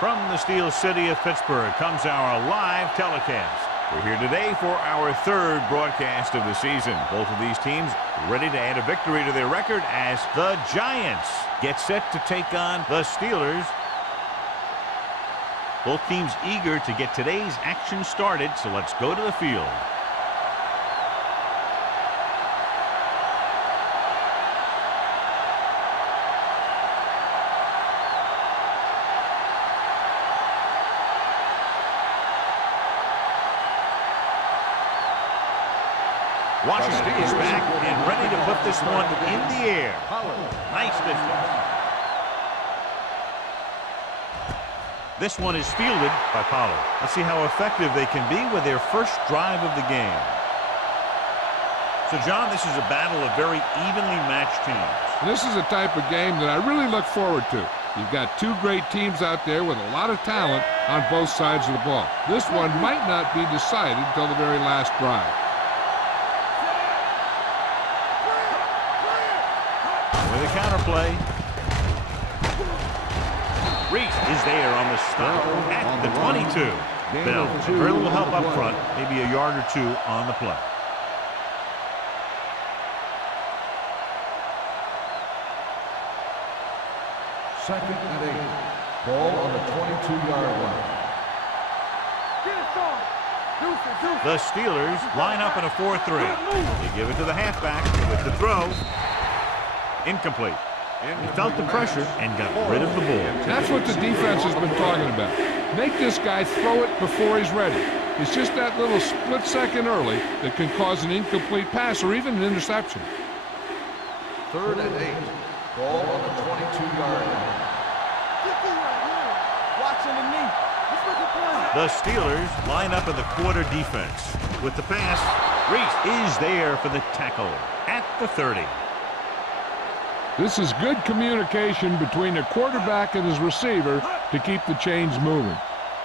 From the Steel City of Pittsburgh comes our live telecast. We're here today for our third broadcast of the season. Both of these teams ready to add a victory to their record as the Giants get set to take on the Steelers. Both teams eager to get today's action started, so let's go to the field. Washington is back and ready to put this one in the air. Nice distance. This one is fielded by Pollard. Let's see how effective they can be with their first drive of the game. So, John, this is a battle of very evenly matched teams. This is a type of game that I really look forward to. You've got two great teams out there with a lot of talent on both sides of the ball. This one might not be decided until the very last drive. With a counterplay. Reese is there on the stop at the 22. Bell, very little help up front, maybe a yard or two on the play. Second and 8. Ball on the 22-yard line. The Steelers line up in a 4-3. They give it to the halfback with the throw. Incomplete. He felt the pressure and got rid of the ball. That's what the defense has been talking about. Make this guy throw it before he's ready. It's just that little split second early that can cause an incomplete pass or even an interception. Third and 8. Ball on the 22-yard line. The Steelers line up in the quarter defense. With the pass, Reese is there for the tackle at the 30. This is good communication between the quarterback and his receiver to keep the chains moving.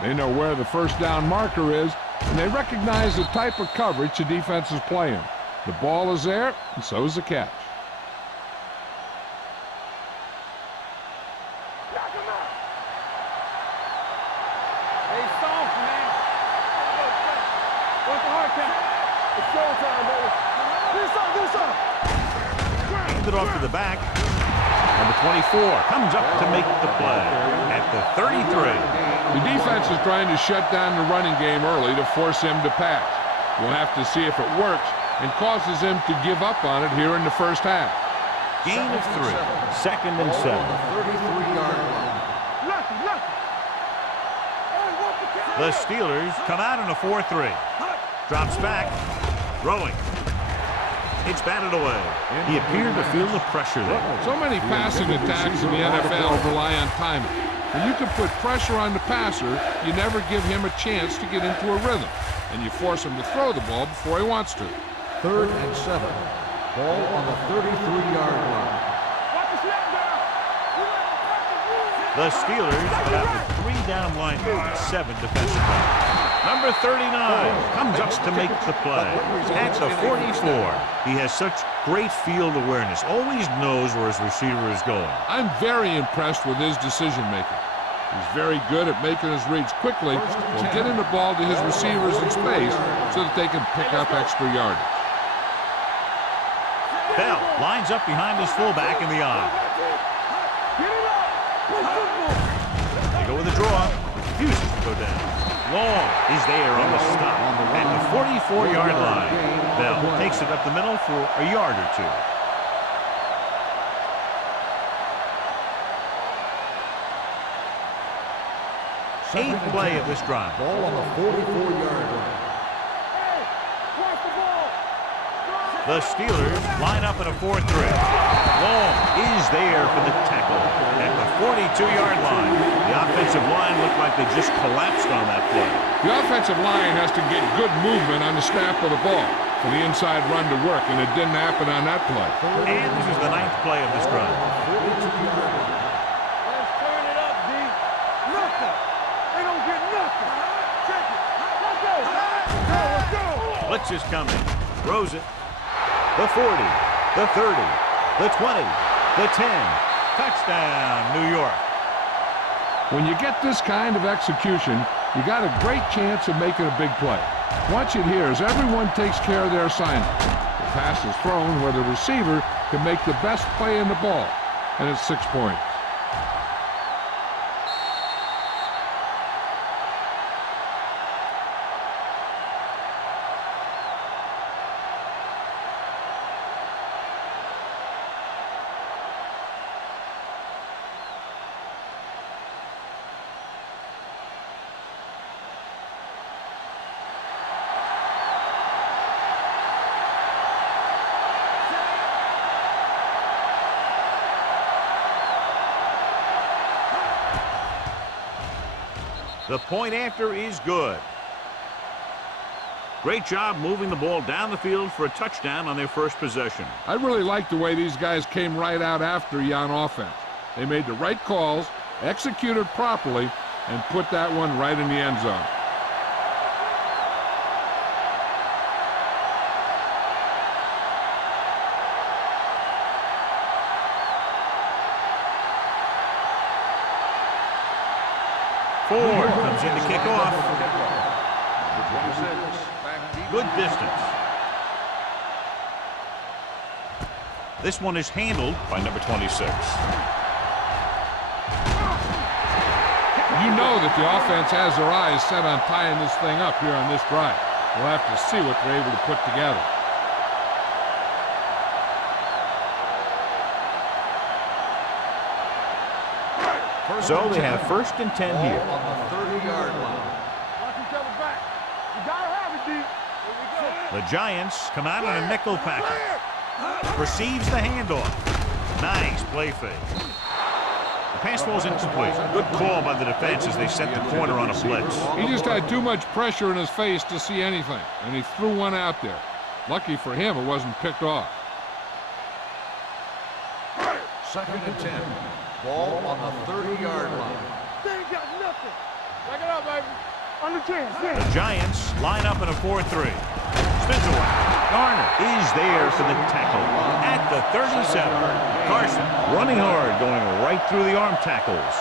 They know where the first down marker is, and they recognize the type of coverage the defense is playing. The ball is there, and so is the catch. It off to the back. Number 24 comes up to make the play at the 33. The defense is trying to shut down the running game early to force him to pass. We'll have to see if it works and causes him to give up on it here in the first half. Gain of 3. Second and 7. The Steelers come out in a 4-3. Drops back. Throwing. It's batted away. He appeared to feel the pressure there. So many passing attacks in the NFL rely on timing. When you can put pressure on the passer, you never give him a chance to get into a rhythm, and you force him to throw the ball before he wants to. Third and 7. Ball on the 33-yard line. The Steelers have the 3 down line, 7 defensive backs. Number 39 comes up to make the play at the 44. He has such great field awareness, always knows where his receiver is going. I'm very impressed with his decision-making. He's very good at making his reads quickly while getting the ball to his receivers in space so that they can pick up extra yardage. Bell lines up behind his fullback in the eye. They go with a draw. Refuses to go down. Long is there on the stop at the 44-yard line. Bell takes it up the middle for a yard or two. Eighth play of this drive. Ball on the 44-yard line. The Steelers line up in a 4-3. Long is there for the tackle at the 42-yard line. The offensive line looked like they just collapsed on that play. The offensive line has to get good movement on the snap of the ball for the inside run to work, and it didn't happen on that play. And this is the 9th play of this drive. Let's turn it up, D. Nothing. They don't get nothing. Check it. Let's go. Let's go. Blitz is coming. Throws it. The 40, the 30, the 20, the 10. Touchdown, New York. When you get this kind of execution, you got a great chance of making a big play. Watch it here as everyone takes care of their assignment. The pass is thrown where the receiver can make the best play in the ball, and it's 6 points. The point after is good. Great job moving the ball down the field for a touchdown on their first possession. I really like the way these guys came right out after you on offense. They made the right calls, executed properly, and put that one right in the end zone. Ford comes in to kick off. Good distance. This one is handled by number 26. You know that the offense has their eyes set on tying this thing up here on this drive. We'll have to see what they're able to put together. So they have 1st and 10 here. On the 30-yard line. Watch each other back. You gotta have it, D. Here we go. The Giants come out in a nickel package. Receives the handoff. Nice play fake. The pass falls incomplete. Good call by the defense as they set the corner on a blitz. He just had too much pressure in his face to see anything, and he threw one out there. Lucky for him, it wasn't picked off. 2nd and 10. Ball on the 30-yard line. They ain't got nothing. Back it up, baby. Under 10. The Giants line up in a 4-3. Spins away. Garner is there for the tackle at the 37. Carson running hard, going right through the arm tackles.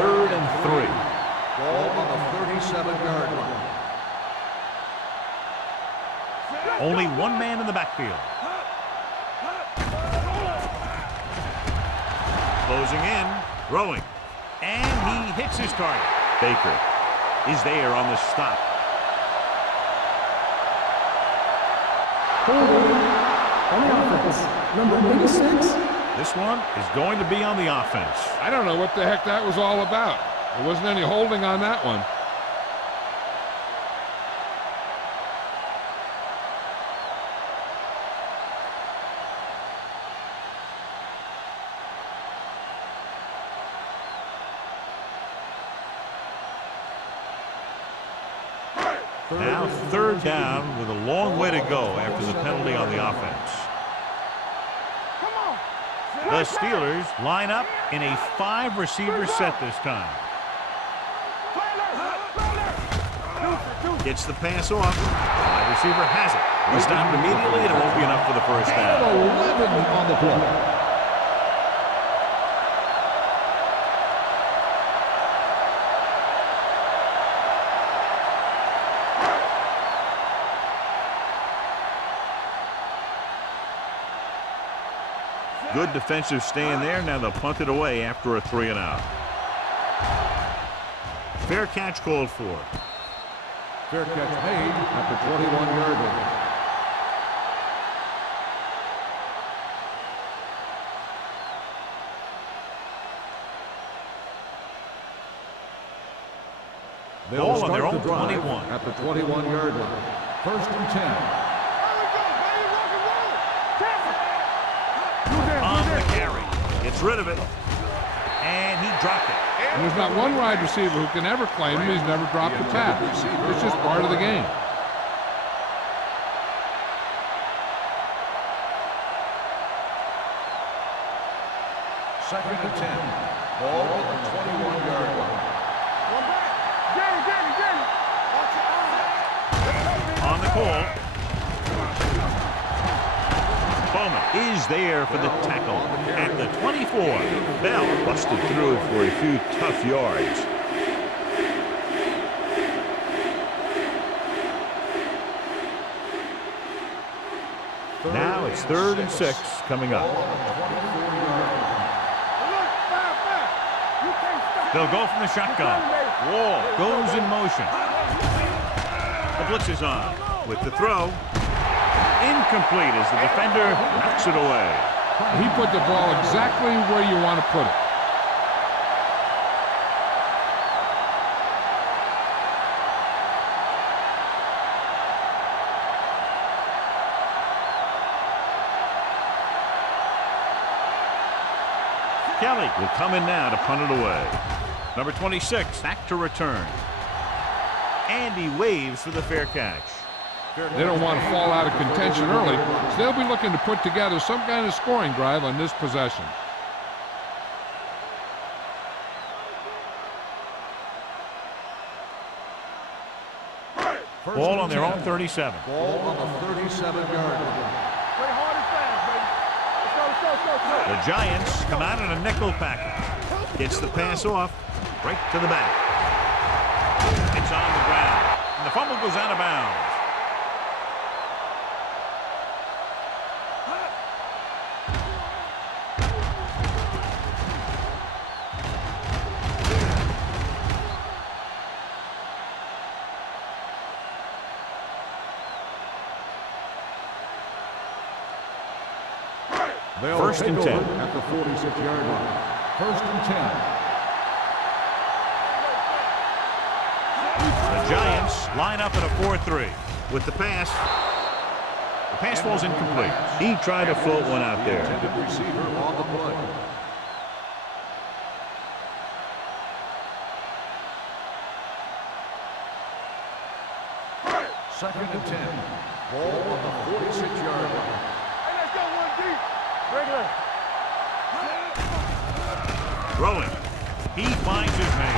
Third and 3. Ball on the 37-yard line. Only one man in the backfield. Closing in, throwing, and he hits his target. Baker is there on the stop. On the offense, number 86. This one is going to be on the offense. I don't know what the heck that was all about. There wasn't any holding on that one. Now 3rd down with a long way to go after the penalty on the offense. Come on. The Steelers line up in a 5-receiver set this time. Gets the pass off. Wide receiver has it. He's stopped immediately, and it won't be enough for the first down. 11 on the play. Good defensive stand there. Now they'll punt it away after a 3-and-out. Fair catch called for. Fair catch made at the 21-yard line. Ball on their own the drive 21. at the 21-yard line. 1st and 10. On the carry. Gets rid of it. And he dropped it. And there's not one wide receiver who can ever claim he's never dropped a tap. It's just part of the game. Second and 10. Ball on the 21-yard line. On the call. helmet is there for the tackle at the 24. Bell busted through for a few tough yards. Now it's 3rd and 6 coming up. They'll go from the shotgun. Wall goes in motion. The blitz is on with the throw. Incomplete as the defender knocks it away. He put the ball exactly where you want to put it. Kelly will come in now to punt it away. Number 26 back to return. And he waves for the fair catch. They don't want to fall out of contention early, so they'll be looking to put together some kind of scoring drive on this possession. Ball on their own 37. Ball on the 37-yard line. The Giants come out in a nickel package. Gets the pass off right to the back. It's on the ground, and the fumble goes out of bounds. First and 10 at the 46-yard line. 1st and 10. The Giants line up at a 4-3 with the pass. The pass falls incomplete. He tried to float one out there. Intended receiver on the play. Second and 10. Ball on the 46-yard line. Throwing. He finds his man.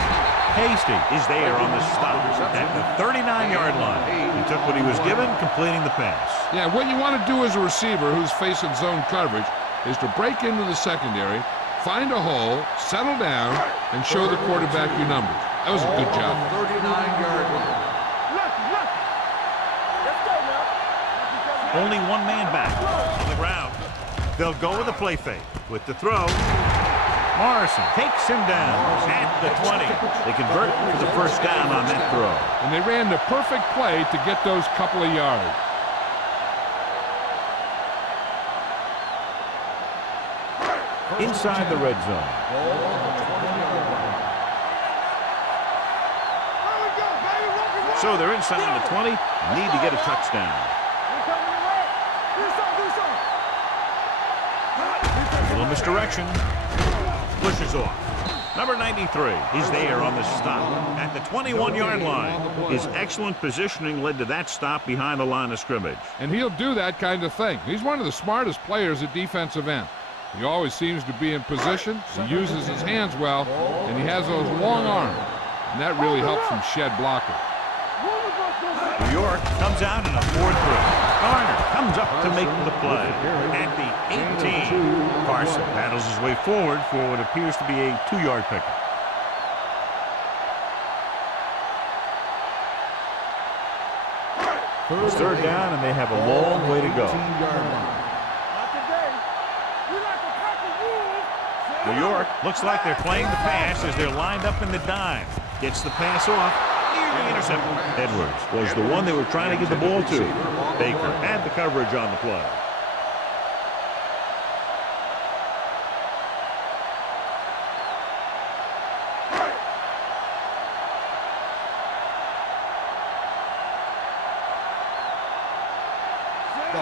Hasty is there on the stop at the 39-yard line. He took what he was given, completing the pass. Yeah, what you want to do as a receiver who's facing zone coverage is to break into the secondary, find a hole, settle down, and show the quarterback your numbers. That was a good job. 39-yard line. Only one man back on the ground. They'll go with a play fake. With the throw, Morrison takes him down at the 20. They convert for the first down on that throw. And they ran the perfect play to get those couple of yards. Inside the red zone. Ball on the 20-yard line. So they're inside the 20. Need to get a touchdown. A little misdirection. Pushes off. Number 93 is there on the stop at the 21-yard line. His excellent positioning led to that stop behind the line of scrimmage. And he'll do that kind of thing. He's one of the smartest players at defensive end. He always seems to be in position. He uses his hands well, and he has those long arms. And that really helps him shed blockers. New York comes out in a 4-3. Garner comes up to make the play at the 18. Carson battles his way forward for what appears to be a 2-yard pickup. It's 3rd down, and they have a long way to go. New York looks like they're playing the pass as they're lined up in the dime. Gets the pass off. Nearly intercepted. Edwards was the one they were trying to get the ball to. Baker had the coverage on the play.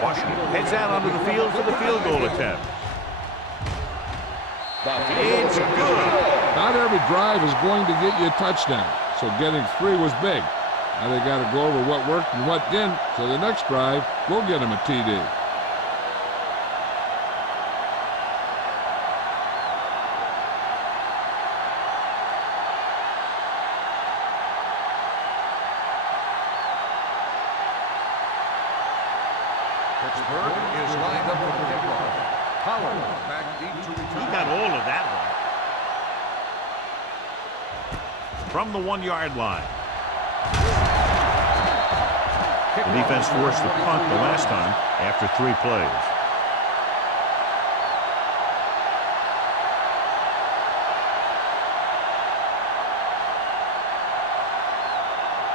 Washington heads out onto the field for the field goal attempt. It's good. Not every drive is going to get you a touchdown, so getting 3 was big. Now they got to go over what worked and what didn't, so the next drive will get them a TD. Pittsburgh is lined up for the kickoff. Pollard back deep to He return. got all of that one. From the 1-yard line. The defense forced the punt the last time after 3 plays.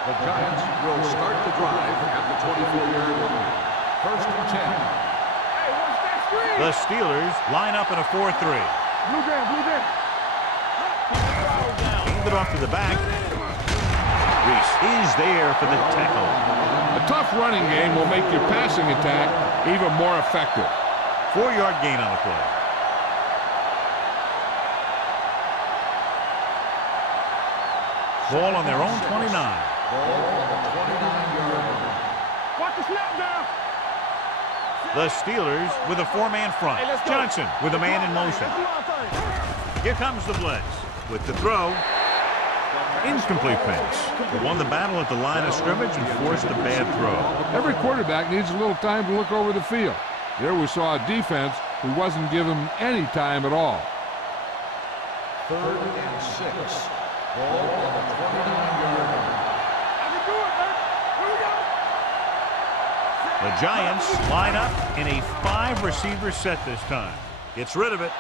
The Giants will start the drive at the 24-yard line. First and 10. Hey, what's that screen? The Steelers line up in a 4-3. Blue down, blue down. Hand it off to the back. Reese is there for the tackle. A tough running game will make your passing attack even more effective. 4-yard gain on the play. Ball on their own 29. Ball on the 29-yard line. Watch the snap down. The Steelers with a 4-man front. Hey, let's go. Johnson with a man in motion. Let's do our thing. Here comes the blitz with the throw. Incomplete pass. They won the battle at the line of scrimmage and forced a bad throw. Every quarterback needs a little time to look over the field. There we saw a defense who wasn't given any time at all. 3rd and 6. Ball on the 29-yard line. I can do it, man. Here we go. The Giants line up in a 5-receiver set this time. Gets rid of it.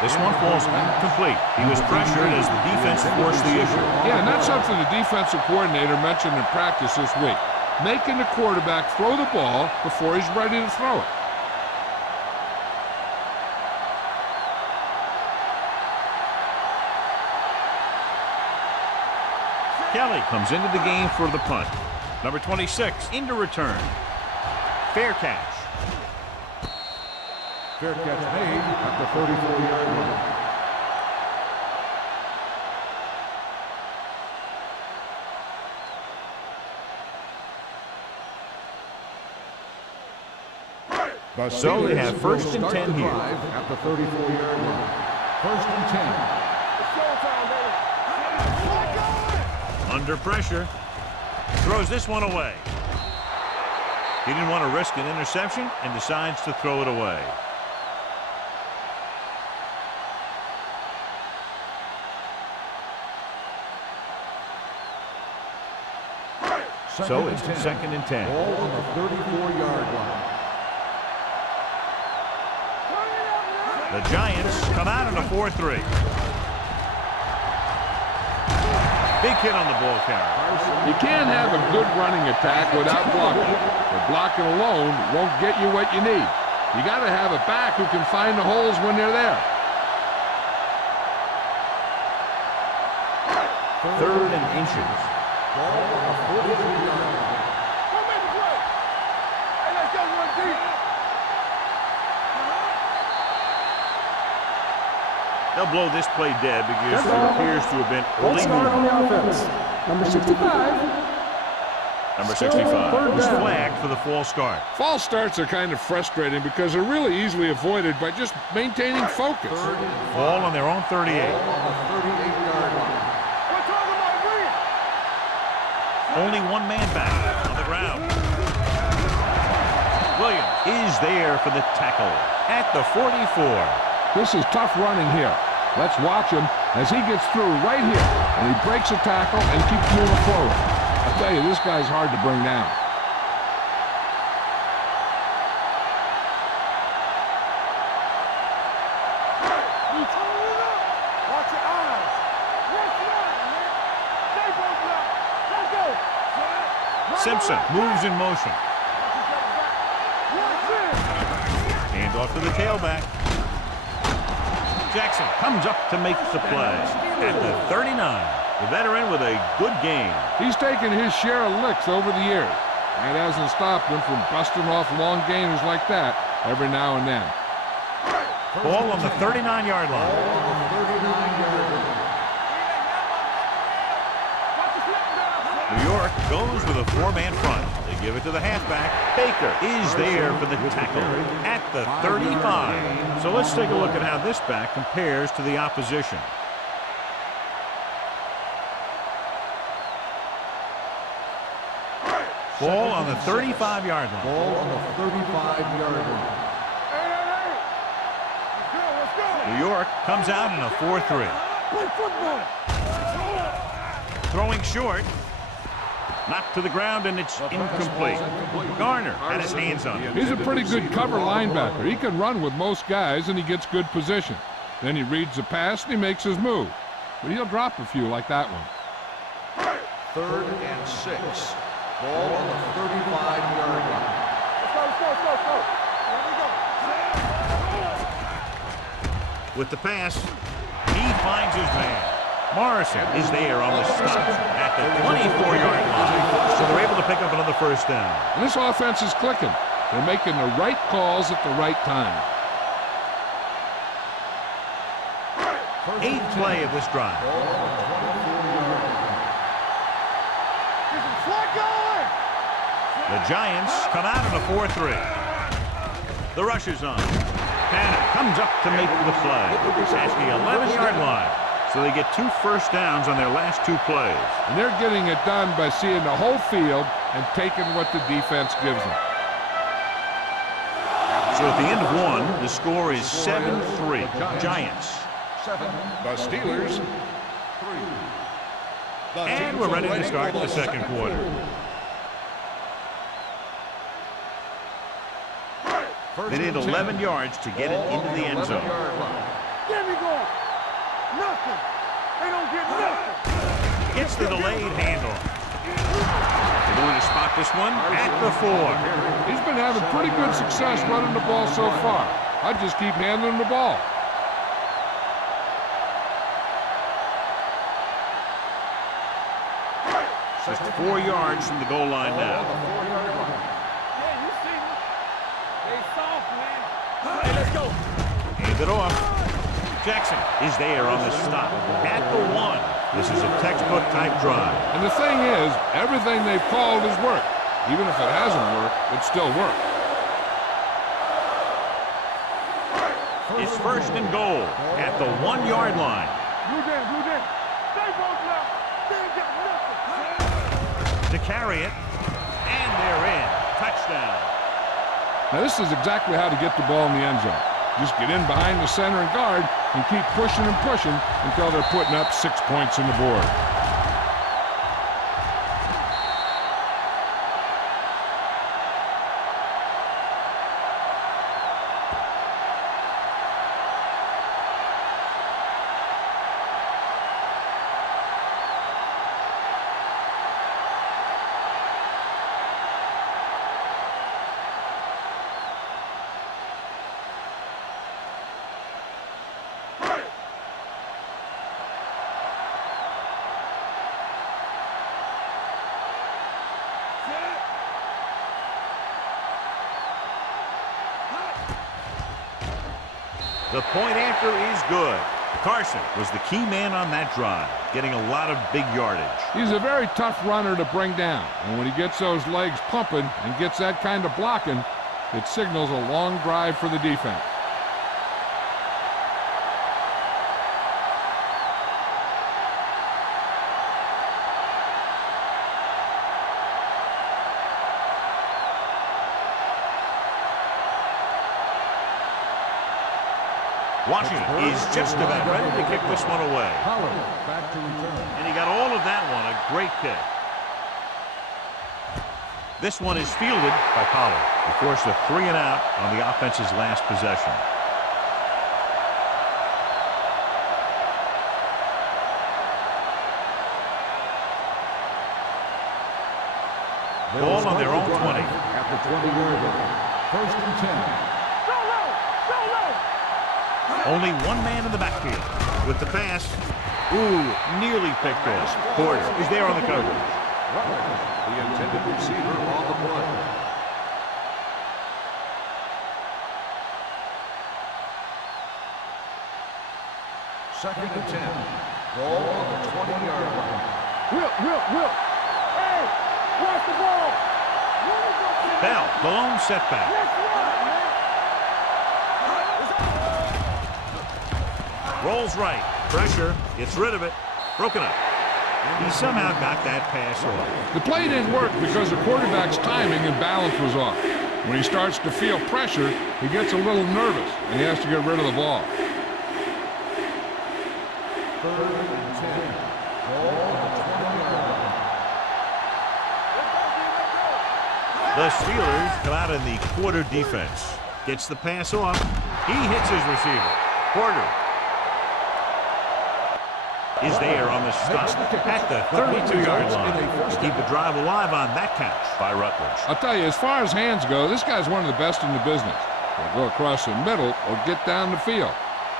This one falls incomplete. He was pressured as the defense forced the issue. Yeah, and that's something the defensive coordinator mentioned in practice this week. Making the quarterback throw the ball before he's ready to throw it. Kelly comes into the game for the punt. Number 26 into return. Fair catch. Fair catch made at the 34-yard line. So they have first and 10 here. At the 34-yard line. First and 10. It's showtime, baby. Under pressure. Throws this one away. He didn't want to risk an interception and decides to throw it away. So it's second and 10. Ball on the 34-yard line. The Giants come out in a 4-3. Big hit on the ball carrier. You can't have a good running attack without blocking. But blocking alone won't get you what you need. You got to have a back who can find the holes when they're there. 3rd and inches. Ball on the 43-yard line. Come make the play. Hey, let's go one deep. They'll blow this play dead because there appears to have been Both early start on movement. the offense. Number 65. Number Still 65 third was down. flagged for the false start. False starts are kind of frustrating because they're really easily avoided by just maintaining focus. 3rd and 5. Ball on their own 38. Ball on the 38-yard line. We're talking about green. Only one man back on the ground. Williams is there for the tackle at the 44. This is tough running here. Let's watch him as he gets through right here. And he breaks a tackle and keeps moving forward. I tell you, this guy's hard to bring down. You turn it up. Watch your eyes. Let's run, man. Stay both up. Let's go. Run Simpson on up. moves in motion. Watch it. Hand off to the tailback. Jackson comes up to make the play at the 39. The veteran with a good game. He's taken his share of licks over the years. That hasn't stopped him from busting off long gainers like that every now and then. Ball on the 39-yard Ball line. on the 39-yard line. Watch the snap down. New York goes with a 4-man front. They give it to the halfback. Baker is there for the tackle at the 35. So let's take a look at how this back compares to the opposition. Ball on the 35-yard line. Ball on the 35-yard line. York comes out in a 4-3. Play football. Throwing short. Knocked to the ground, and it's incomplete. Garner had his hands on it. He's a pretty good cover linebacker. He can run with most guys, and he gets good position. Then he reads the pass, and he makes his move. But he'll drop a few like that one. 3rd and 6. Ball on the 35-yard line. Let's go. Here we go. With the pass, he finds his man. Morrison is there on the stop at the 24-yard line. So they're able to pick up another first down. And this offense is clicking. They're making the right calls at the right time. 8th play of this drive. The Giants come out in a 4-3. The rush is on. Tanner comes up to make the play. It's at the 11-yard line. So they get 2 first downs on their last 2 plays. And they're getting it done by seeing the whole field and taking what the defense gives them. So at the end of 1, the score is 7-3. Giants. 7. The Steelers. 3. And we're ready to start the second quarter. They need 11 yards to get it into the end zone. There we go. Nothing. They don't get nothing. Gets the delayed handoff. They're going to spot this one at the 4. He's been having pretty good success running the ball so far. I just keep handing him the ball. Just 4 yards from the goal line now. Yeah, you see me. They soft, man. Hey, let's go. Hand it off. Jackson is there on the stop at the 1. This is a textbook type drive. And the thing is, everything they've called has worked. Even if it hasn't worked, it still worked. It's first and goal at the 1-yard line. Blue Jay. Stay both now. They ain't got nothing. To carry it, and they're in. Touchdown. Now, this is exactly how to get the ball in the end zone. Just get in behind the center and guard and keep pushing and pushing until they're putting up 6 points on the board. The point after is good. Carson was the key man on that drive, getting a lot of big yardage. He's a very tough runner to bring down, and when he gets those legs pumping and gets that kind of blocking, it signals a long drive for the defense. Washington is just about ready to kick this one away. Back to return. And he got all of that one, a great kick. This one is fielded by Pollard. He forced a 3 and out on the offense's last possession. Ball on their own 20. At the 20-yard line. 1st and 10. Only one man in the backfield. With the pass, nearly picked off. Porter is there on the coverage. The intended receiver on the play. Second and 10. Ball on the 20-yard line. Will. Hey, watch the ball. Bell, the lone setback. Rolls right. Pressure. Gets rid of it. Broken up. He somehow got that pass off. The play didn't work because the quarterback's timing and balance was off. When he starts to feel pressure, he gets a little nervous, and he has to get rid of the ball. 3rd and 10. Ball on the 20-yard line. The Steelers come out in the quarter defense. Gets the pass off. He hits his receiver. Porter is there on the stop at the 32-yard line. Keep the drive alive on that catch by Rutledge. I'll tell you, as far as hands go, this guy's one of the best in the business. He'll go across the middle or get down the field.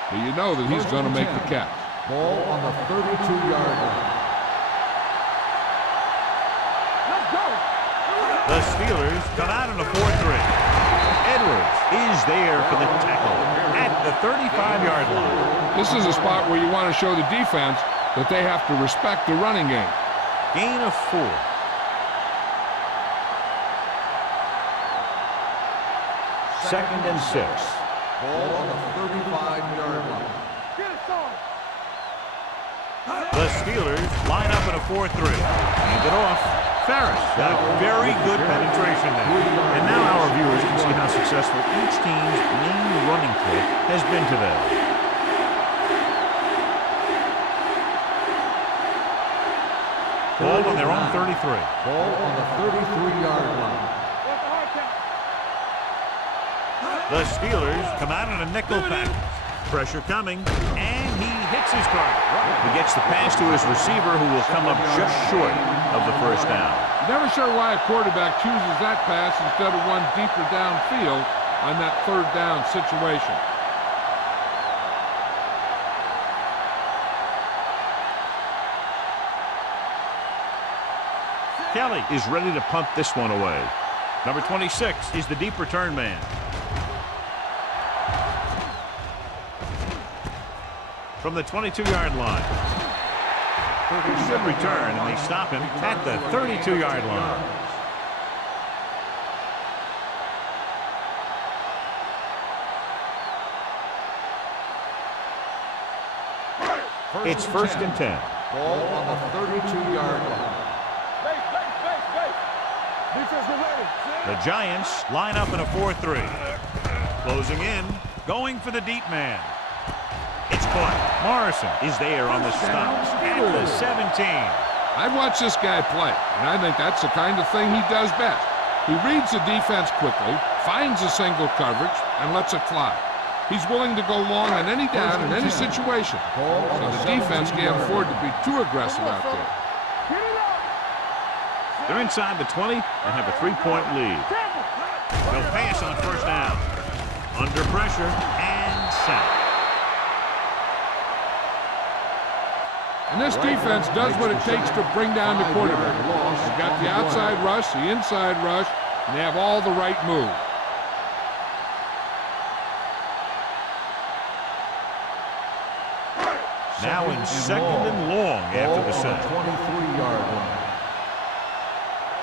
But you know that he's going to make the catch. Ball on the 32-yard line. The Steelers come out in a 4-3. Edwards is there for the tackle at the 35-yard line. This is a spot where you want to show the defense that they have to respect the running game. Gain of 4. Second and 6. Ball on the 35-yard line. The Steelers line up in a 4-3. Hand it off. Ferris got a very good penetration there. And now our viewers can see how successful each team's main running play has been today. Ball on their own 33. Ball on the 33-yard line. The Steelers come out in a nickel package. Pressure coming, and he hits his target. He gets the pass to his receiver, who will come up just short of the first down. Never sure why a quarterback chooses that pass instead of one deeper downfield on that 3rd down situation. Kelly is ready to punt this one away. Number 26 is the deep return man. From the 22-yard line. Good return, and they stop him at the 32-yard line. It's 1st and 10. Ball on the 32-yard line. The Giants line up in a 4-3. Closing in, going for the deep man. It's caught. Morrison is there on the stop at the 17. I've watched this guy play, and I think that's the kind of thing he does best. He reads the defense quickly, finds a single coverage, and lets it fly. He's willing to go long on any down in any situation, so the defense can't afford to be too aggressive out there. They're inside the 20 and have a 3-point lead. They'll pass on 1st down. Under pressure and sack. And this defense does what it takes to bring down the quarterback. They've got the outside rush, the inside rush, and they have all the right moves. Now in 2nd and long after the sack. 23-yard line.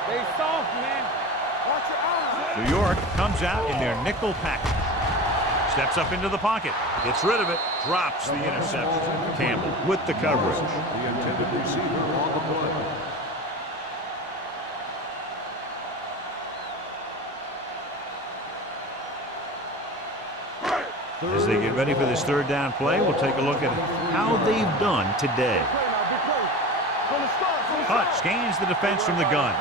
Stay soft, man. Watch your eyes. New York comes out in their nickel package. Steps up into the pocket. Gets rid of it. Drops the interception. Campbell with the coverage. The intended receiver on the play. As they get ready for this 3rd down play, we'll take a look at how they've done today. Hutt scans the defense from the gun.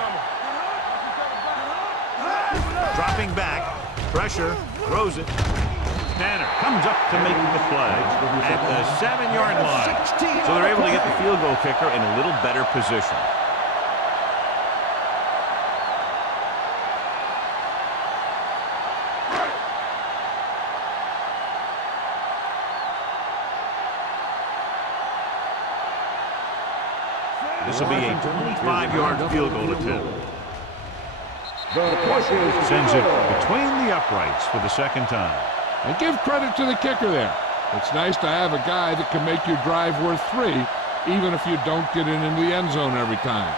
Dropping back. Pressure. Throws it. Tanner comes up to make the play at the 7-yard line. So they're able to get the field goal kicker in a little better position. This will be a 25-yard field goal attempt. Sends it between the uprights for the 2nd time. And give credit to the kicker there. It's nice to have a guy that can make your drive worth 3, even if you don't get it into the end zone every time.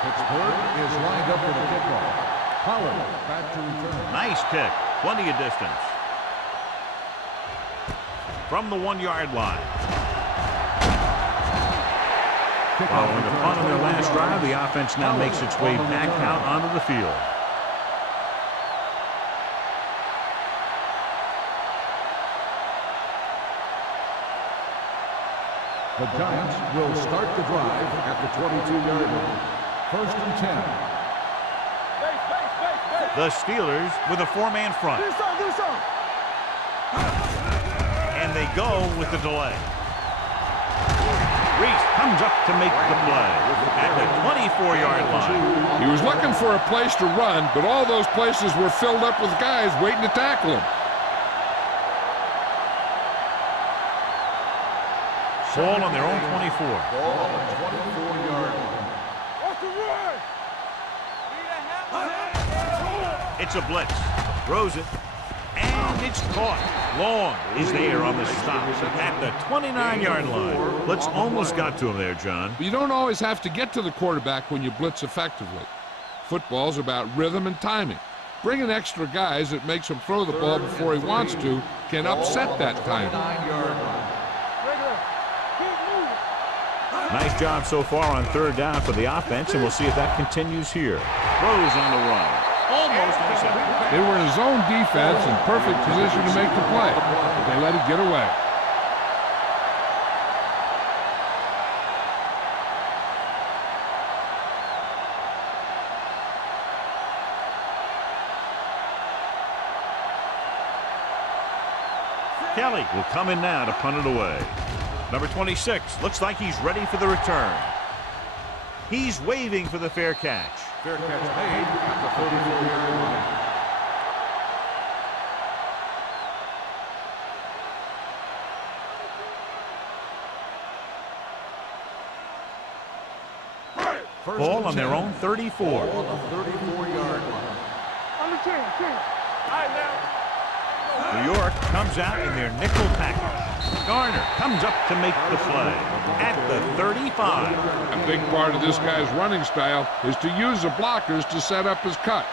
Pittsburgh is lined up for the kickoff. Pollard back to return. Nice kick. Plenty of distance. from the 1-yard line. Following a punt on their last drive, the offense now makes its way back out onto the field. The Giants will start the drive at the 22-yard line. 1st and 10. The Steelers with a 4-man front. And they go with the delay. Reese comes up to make the play at the 24-yard line. He was looking for a place to run, but all those places were filled up with guys waiting to tackle him. Ball on their own 24. Ball on the 24-yard line. It's a blitz. Throws it. And it's caught. Long is there on the stop at the 29-yard line. Blitz almost got to him there, John. But you don't always have to get to the quarterback when you blitz effectively. Football's about rhythm and timing. Bringing extra guys that makes him throw the ball before he wants to can upset that timing. Nice job so far on 3rd down for the offense, and we'll see if that continues here. Throws on the run. Almost intercepted. They were in zone defense in perfect position to make the play, but they let it get away. Kelly will come in now to punt it away. Number 26 looks like he's ready for the return. He's waving for the fair catch. Fair catch made at the 34-yard line. Ball on their own 34. Ball on the 34-yard line. On the 10. All right, now. New York comes out in their nickel package. Garner comes up to make the play at the 35. A big part of this guy's running style is to use the blockers to set up his cut,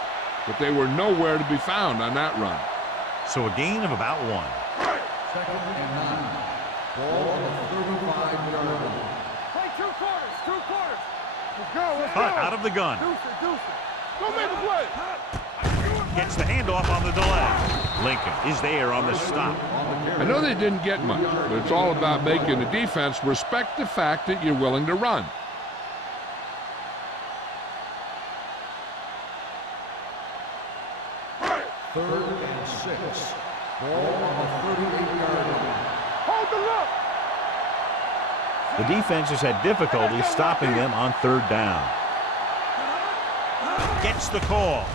but they were nowhere to be found on that run. So a gain of about 1. 2nd and 9. Ball on the 35-yard line. Play 2 quarters. Let's go. Cut out of the gun. Deuce it. Go make a play. Gets the handoff on the delay. Lincoln is there on the stop. I know they didn't get much, but it's all about making the defense respect the fact that you're willing to run. Third and 6. Ball on the 38-yard line. Hold the look. The defense has had difficulty stopping them on 3rd down. Gets the call.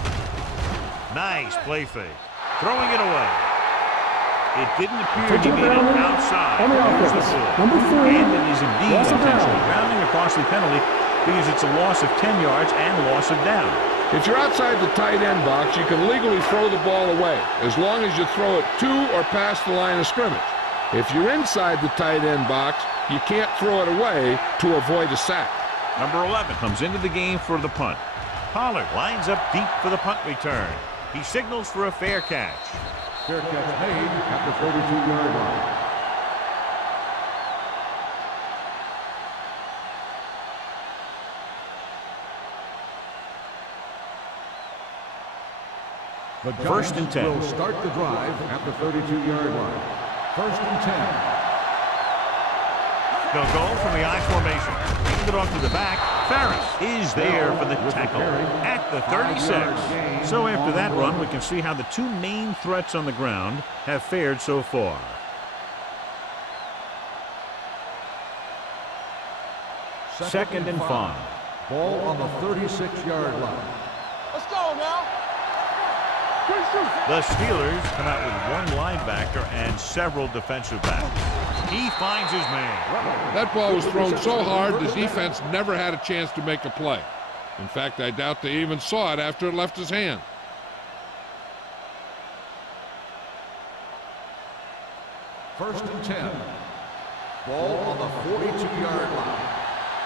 Nice play fake. Throwing it away. It didn't appear he made it outside. Here's the pull. Number 3. And it is indeed Loss of intentional down. grounding or costly penalty because it's a loss of 10 yards and loss of down. If you're outside the tight end box, you can legally throw the ball away, as long as you throw it to or past the line of scrimmage. If you're inside the tight end box, you can't throw it away to avoid a sack. Number 11 comes into the game for the punt. Pollard lines up deep for the punt return. He signals for a fair catch. Fair catch made at the 32-yard line. The Giants 1st and 10. will start the drive at the 32-yard line. 1st and 10. They'll go from the I formation. Hand it off to the back. Farris is there for the tackle at the 36. So after that run, we can see how the 2 main threats on the ground have fared so far. Second and 5. Ball on the 36-yard line. Let's go now. The Steelers come out with 1 linebacker and several defensive backs. He finds his man. That ball was thrown so hard, the defense never had a chance to make a play. In fact, I doubt they even saw it after it left his hand. First and 10. Ball on the 42-yard line.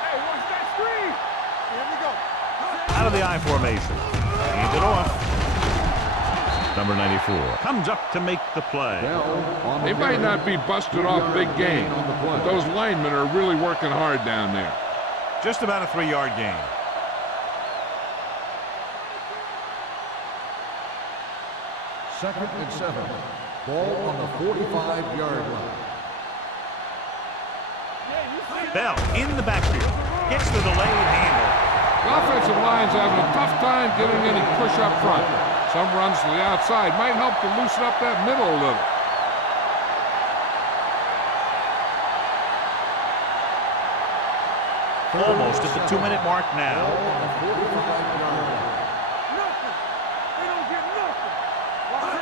Hey, watch that screen. Here we go. Out of the I formation. Hand it off. Number 94 comes up to make the play. They might not be busted off big game, but those linemen are really working hard down there. Just about a 3-yard gain. Second and 7. Ball on the 45-yard line. Bell in the backfield. Gets the delayed handle. The offensive line's having a tough time getting any push up front. Some runs to the outside might help to loosen up that middle a little. Almost at the 2-minute mark now.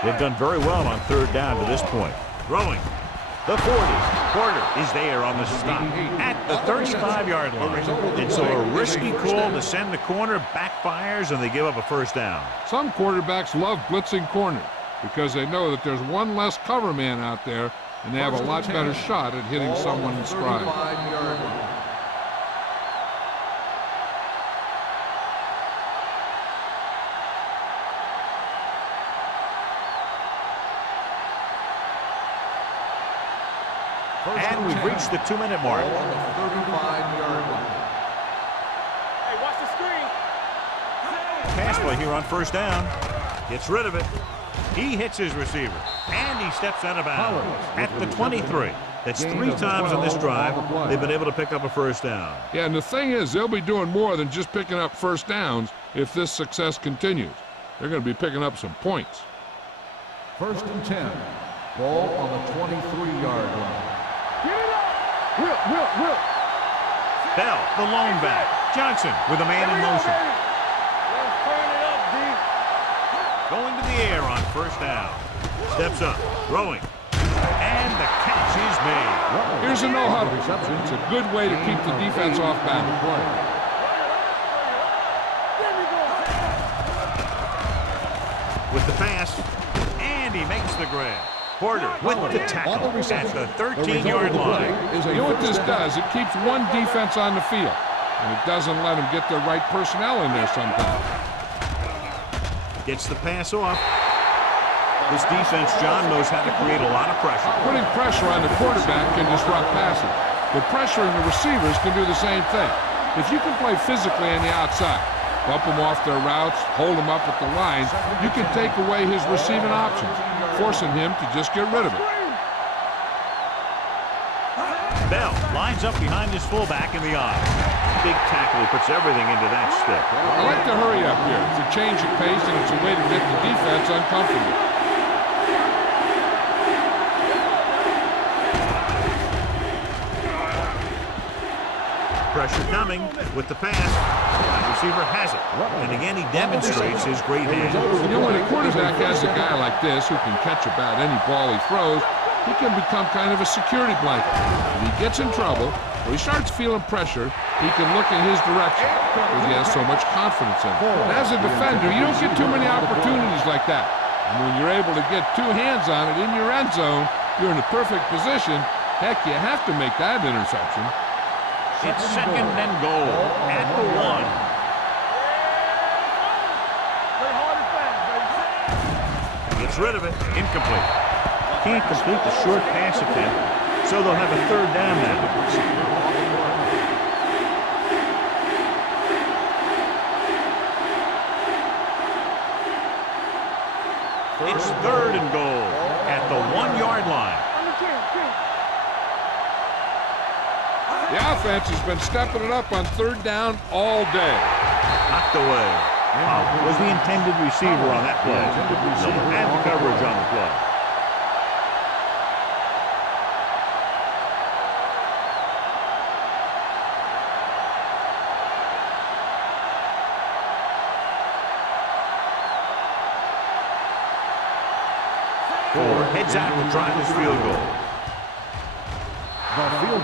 They've done very well on 3rd down to this point. Throwing. The 40. Porter is there on the stop at the 35-yard line. And so a risky call to send the corner backfires, and they give up a 1st down. Some quarterbacks love blitzing corners because they know that there's one less cover man out there, and they have a lot better shot at hitting someone in stride. And we've reached the 2-minute mark. On the 35-yard line. Hey, watch the screen. Pass play here on 1st down. Gets rid of it. He hits his receiver. And he steps out of bounds at the 23. That's 3 times on this drive they've been able to pick up a 1st down. Yeah, and the thing is, they'll be doing more than just picking up 1st downs if this success continues. They're going to be picking up some points. 1st and 10. Ball on the 23-yard line. Will. Bell, the lone back. Johnson with a man in motion. Let's turn it up, D. Going to the air on 1st down. Steps up, throwing. And the catch is made. Here's a no-huddle. It's a good way to keep the defense off balance. With the pass, and he makes the grab. Porter with the tackle at the 13-yard line. You know what this does? It keeps one defense on the field, and it doesn't let them get the right personnel in there sometimes. Gets the pass off. This defense, John, knows how to create a lot of pressure. Putting pressure on the quarterback can disrupt passing, but pressuring the receivers can do the same thing. If you can play physically on the outside, bump them off their routes, hold them up at the line, you can take away his receiving options, forcing him to just get rid of it. Bell lines up behind his fullback in the eye. Big tackle. He puts everything into that stick. I like to hurry up here. It's a change of pace, and it's a way to get the defense uncomfortable. Pressure coming with the pass. The receiver has it. And again, he demonstrates his great hands. You know, when a quarterback has a guy like this who can catch about any ball he throws, he can become kind of a security blanket. If he gets in trouble, or he starts feeling pressure, he can look in his direction because he has so much confidence in him. And as a defender, you don't get too many opportunities like that. And when you're able to get 2 hands on it in your end zone, you're in the perfect position. Heck, you have to make that interception. It's 2nd and goal at the 1. Play hard and fast, baby. Gets rid of it. Incomplete. Can't complete the short pass attempt, so they'll have a 3rd down now. It's 3rd and goal at the 1-yard line. The offense has been stepping it up on 3rd down all day. Knocked away. Was the intended receiver on that play. They'll have the coverage on the play. Ford heads out to try this field goal.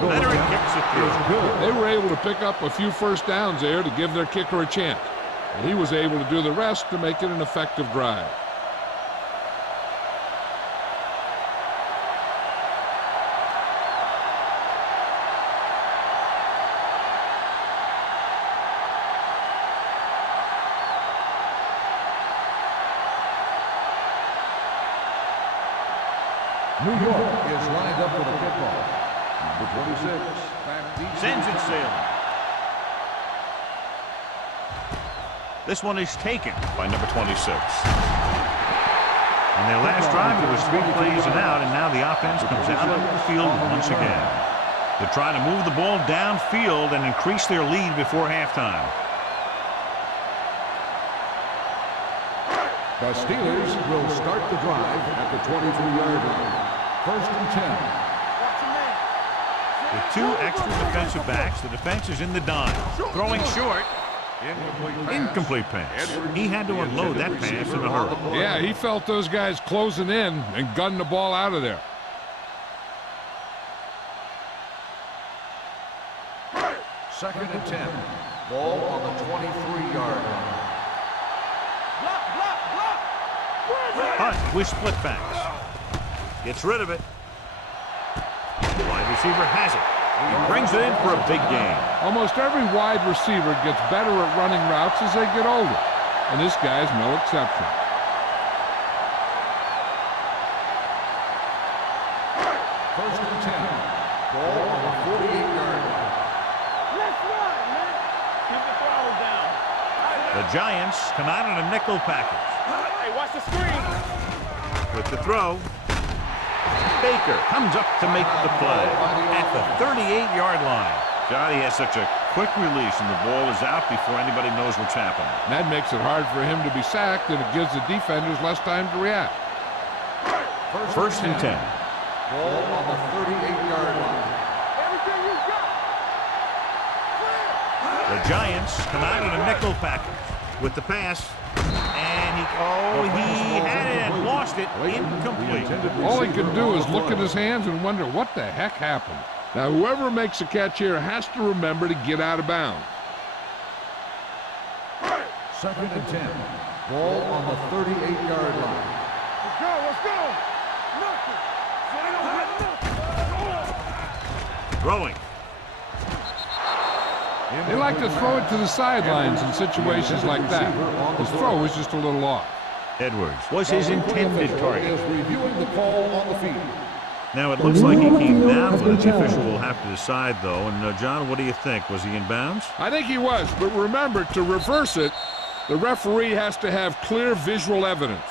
Leonard kicks it through. They were able to pick up a few 1st downs there to give their kicker a chance. And he was able to do the rest to make it an effective drive. New York is lined up for the kickoff. Number 26, back deep. Sends it sailing. This one is taken by number 26. On their last drive, it was 3 plays and out, and now the offense comes out onto the field once again. They're trying to move the ball downfield and increase their lead before halftime. The Steelers will start the drive at the 23-yard line. First and 10. With 2 extra defensive backs, the defense is in the dime. Throwing short. Incomplete pass. He had to unload that pass in a hurry. Yeah, he felt those guys closing in and gunned the ball out of there. Second and 10. Ball on the 23-yard line. Hunt with split backs. Gets rid of it. The wide receiver has it. He brings it in for a big gain. Almost every wide receiver gets better at running routes as they get older, and this guy's no exception. First and 10. Ball on the 48-yard line. Let's run, man. Keep the throttle down. The Giants come out in a nickel package. Hey, watch the screen. With the throw, Baker comes up to make the play at the 38-yard line. Johnny has such a quick release, and the ball is out before anybody knows what's happening. That makes it hard for him to be sacked, and it gives the defenders less time to react. First and 10. Ball on the 38-yard line. Everything you got. The Giants come out in a nickel package with the pass, and he had it and lost it. Incomplete. All he can do is look at his hands and wonder what the heck happened. Now, whoever makes a catch here has to remember to get out of bounds. Second and 10. Ball on the 38-yard line. Let's go, let's go. Nothing. They don't have nothing. Throwing. They like to throw it to the sidelines in situations like that. His throw was just a little off. Edwards was his intended target. Is reviewing the call on the field. Now, it looks like he came down with it. The official will have to decide, though. And, John, what do you think? Was he in bounds? I think he was, but remember, to reverse it, the referee has to have clear visual evidence.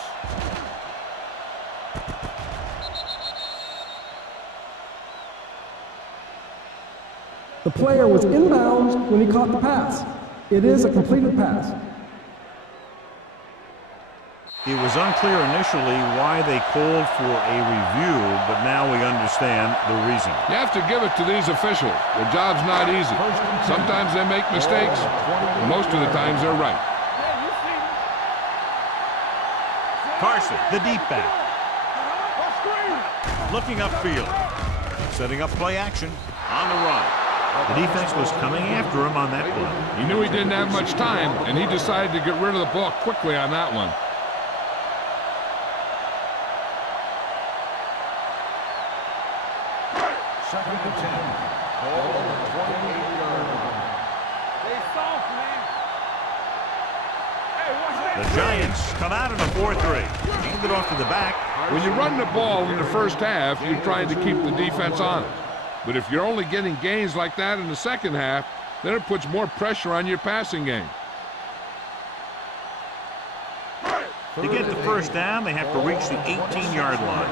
The player was inbounds when he caught the pass. It is a completed pass. It was unclear initially why they called for a review, but now we understand the reason. You have to give it to these officials. Their job's not easy. Sometimes they make mistakes, and most of the times they're right. Yeah, you see me. Carson, the deep back, What screen? looking upfield, setting up play action on the run. The defense was coming after him on that play. He knew he didn't have much time, and he decided to get rid of the ball quickly on that one. Second and 10. Ball on the 28-yard line. They soft, man. Hey, watch that. The Giants come out in a 4-3. Hand it off to the back. When you run the ball in the first half, you're trying to keep the defense honest. But if you're only getting gains like that in the second half, then it puts more pressure on your passing game. To get the first down, they have to reach the 18-yard line.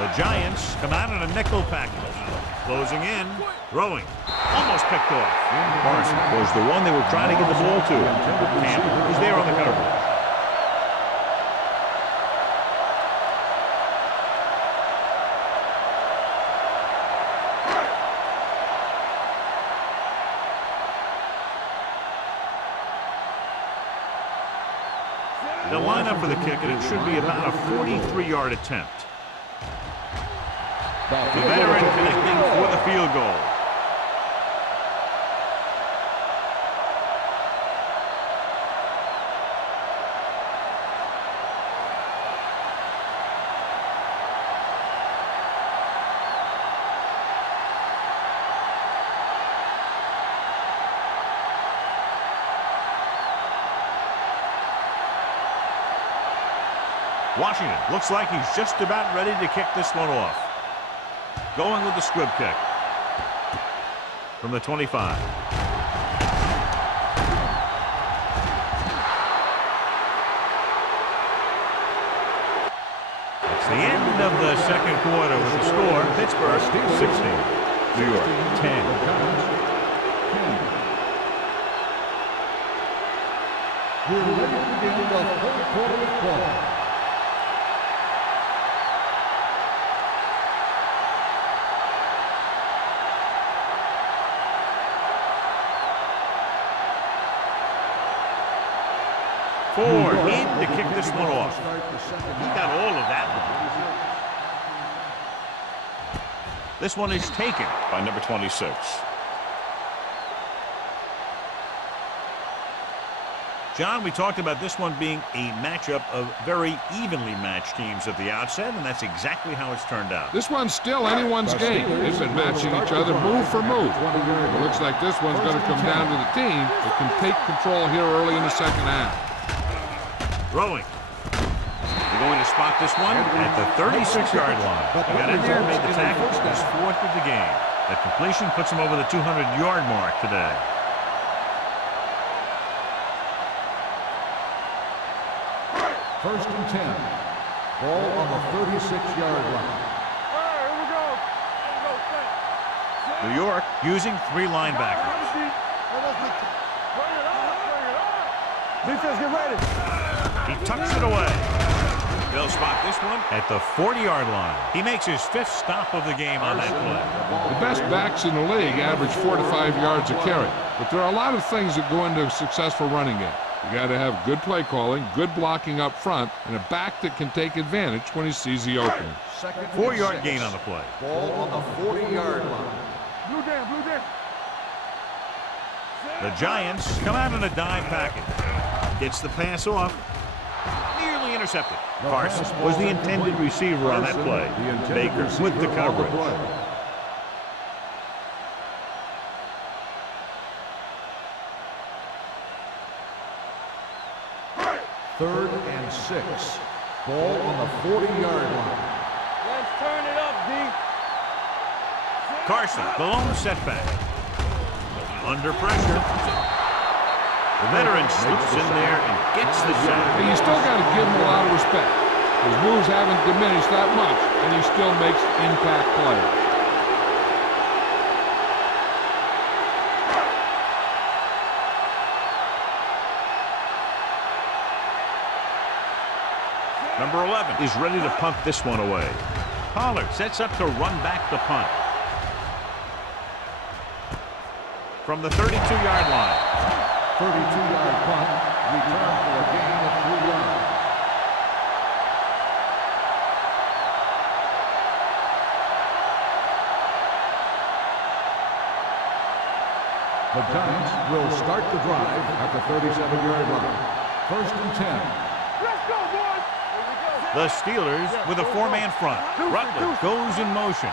The Giants come out in a nickel package. Closing in, throwing, almost picked off. Carson was the one they were trying to get the ball to. Campbell was there on the coverage. They'll line up for the kick, and it should be about a 43-yard attempt. The veteran connecting for the field goal. Washington looks like he's just about ready to kick this one off. Going with the squib kick from the 25. It's the end of the second quarter with the score. Pittsburgh 16, New York 10. We're ready to begin the third quarter of play. Ford in to kick this one off. He got all of that one. This one is taken by number 26. John, we talked about this one being a matchup of very evenly matched teams at the outset, and that's exactly how it's turned out. This one's still anyone's game. They've been matching each other move for move. It looks like this one's going to come down to the team that can take control here early in the second half. Throwing. They're going to spot this one at the 36-yard line. He got in there, made the tackle, his fourth of the game. That completion puts him over the 200-yard mark today. First and 10. Ball on the 36-yard line. All right, here we go. New York using three linebackers. Bring it on, bring it on. Defense, get ready. He tucks it away. They'll spot this one at the 40-yard line. He makes his fifth stop of the game on that play. The best backs in the league average 4 to 5 yards a carry, but there are a lot of things that go into a successful running game. You got to have good play calling, good blocking up front, and a back that can take advantage when he sees the opening. 4-yard gain on the play. Ball on the 40-yard line. Blue down, blue down. The Giants come out in a dime package. Gets the pass off. Nearly intercepted. Carson was the intended receiver on that play. Baker with the coverage. Third and 6. Ball on the 40-yard line. Let's turn it up, D. Carson, the lone setback. Under pressure. The veteran slips in there and gets the sack. And you still got to give him a lot of respect. His moves haven't diminished that much, and he still makes impact plays. Number 11 is ready to punt this one away. Pollard sets up to run back the punt. From the 32-yard line. 32-yard punt, return for a gain of 3 yards. The Giants will start the drive at the 37-yard line. First and 10. Let's go, boys. Here we go. The Steelers with a four-man front. Rutledge goes in motion.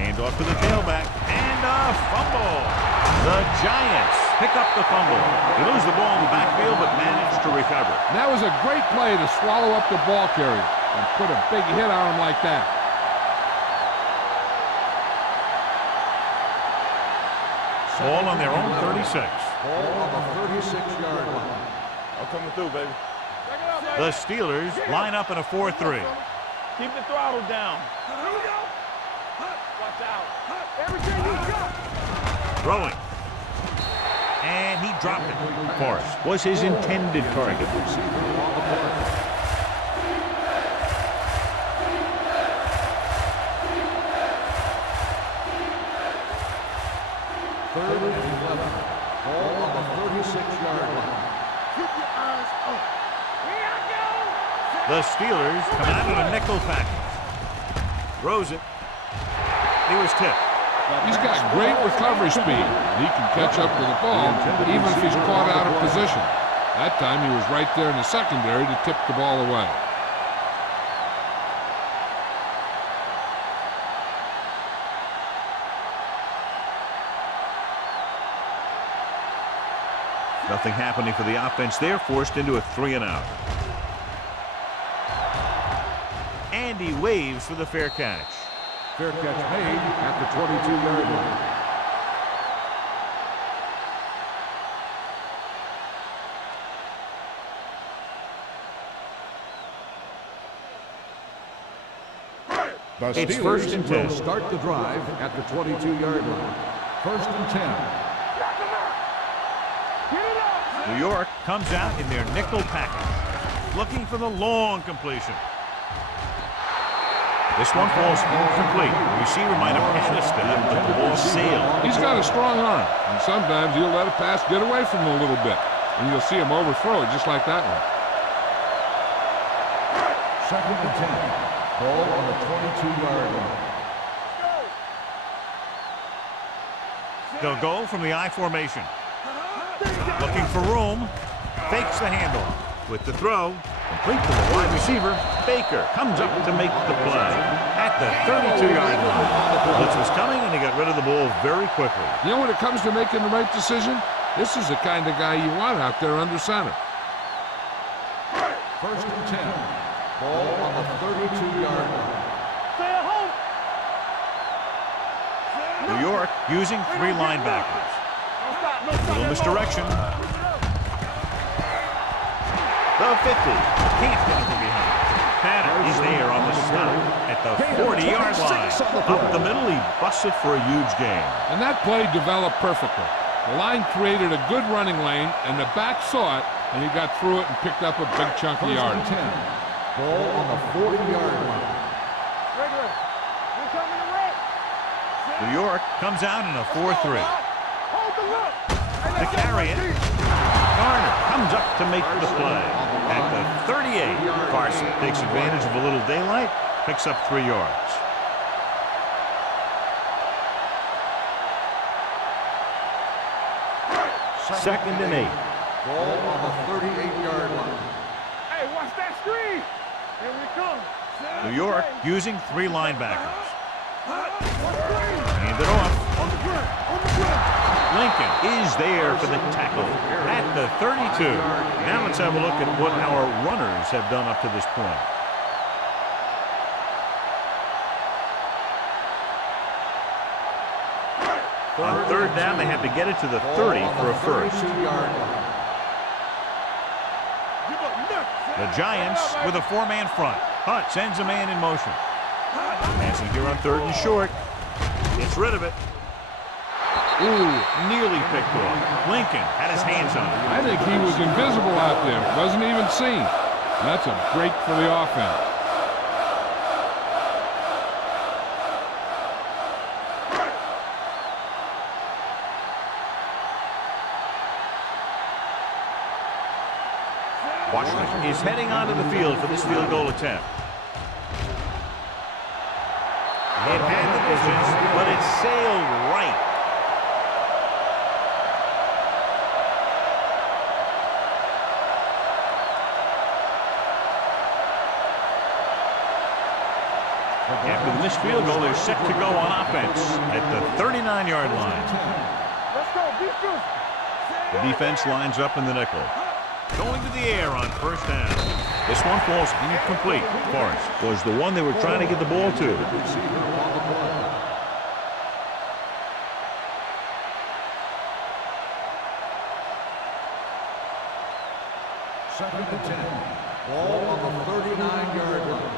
Hand off to the tailback. And a fumble. The Giants pick up the fumble. They lose the ball in the backfield, but manage to recover. And that was a great play to swallow up the ball carrier and put a big hit on him like that. Ball on their own 36. Ball on the 36-yard line. I'm coming through, baby. Check it out, baby. The Steelers line up in a 4-3. Keep the throttle down. Here we go. Watch out. Everything you got. Throwing. And he dropped it. Forrest was his intended target. Third and 11. Ball on the 36-yard line. Keep your eyes up. Here I go. The Steelers come out in a nickel package. Throws it. He was tipped. He's got great recovery speed. He can catch up with the ball even if he's caught out of position. That time he was right there in the secondary to tip the ball away. Nothing happening for the offense there, forced into a 3-and-out. And he waves for the fair catch. Fair catch made at the 22-yard line. The It's Steelers first and 10. will start the drive at the 22-yard line. First and 10. New York comes out in their nickel package, looking for the long completion. This one falls incomplete. The receiver might have had a step, but the ball sailed. He's got a strong arm, and sometimes he'll let a pass get away from him a little bit, and you'll see him overthrow it just like that one. Second and 10. Ball on the 22-yard line. They'll go from the I formation. Looking for room. Fakes the handoff. With the throw, complete to the wide receiver. Baker comes up to make the play at the 32-yard line. Blitz was coming, and he got rid of the ball very quickly. You know, when it comes to making the right decision, this is the kind of guy you want out there under center. First and 10. Ball on the 32-yard line. Stay at home. New York using 3 linebackers. No stop. Little misdirection. The 50. Can't get him from behind. Tanner, he's there on the stop at the 40-yard line. Up the middle, he busts it for a huge gain. And that play developed perfectly. The line created a good running lane, and the back saw it, and he got through it and picked up a big chunk of First and yardage. 10. Ball on the 40-yard line. Regular. We're coming to red. New York comes out in a 4-3. Hold the look. To carry it, Garner comes up to make the play at the 38. Carson takes advantage of a little daylight, picks up 3 yards. Second and 8. Ball on the 38-yard line. Hey, watch that screen. Here we come. New York using 3 linebackers. Hand it off. On the ground. On the ground. Lincoln is there for the tackle at the 32. Now let's have a look at what our runners have done up to this point. On 3rd down, they have to get it to the 30 for a first. 32-yard line. Give up nothing. The Giants with a 4-man front. Hunt sends a man in motion. Passing here on 3rd and short. Gets rid of it. Ooh, nearly picked off. Lincoln had his hands on it. I think he was invisible out there. Wasn't even seen. That's a break for the offense. Washington is heading onto the field for this field goal attempt. It had the distance, but it sailed right. After the missed field goal, they're set to go on offense at the 39-yard line. Let's go. Defense. The defense lines up in the nickel. Going to the air on 1st down. This one falls incomplete. Forrest was the one they were trying to get the ball to. Receiver on the play. Second and 10. Ball on the 39-yard line.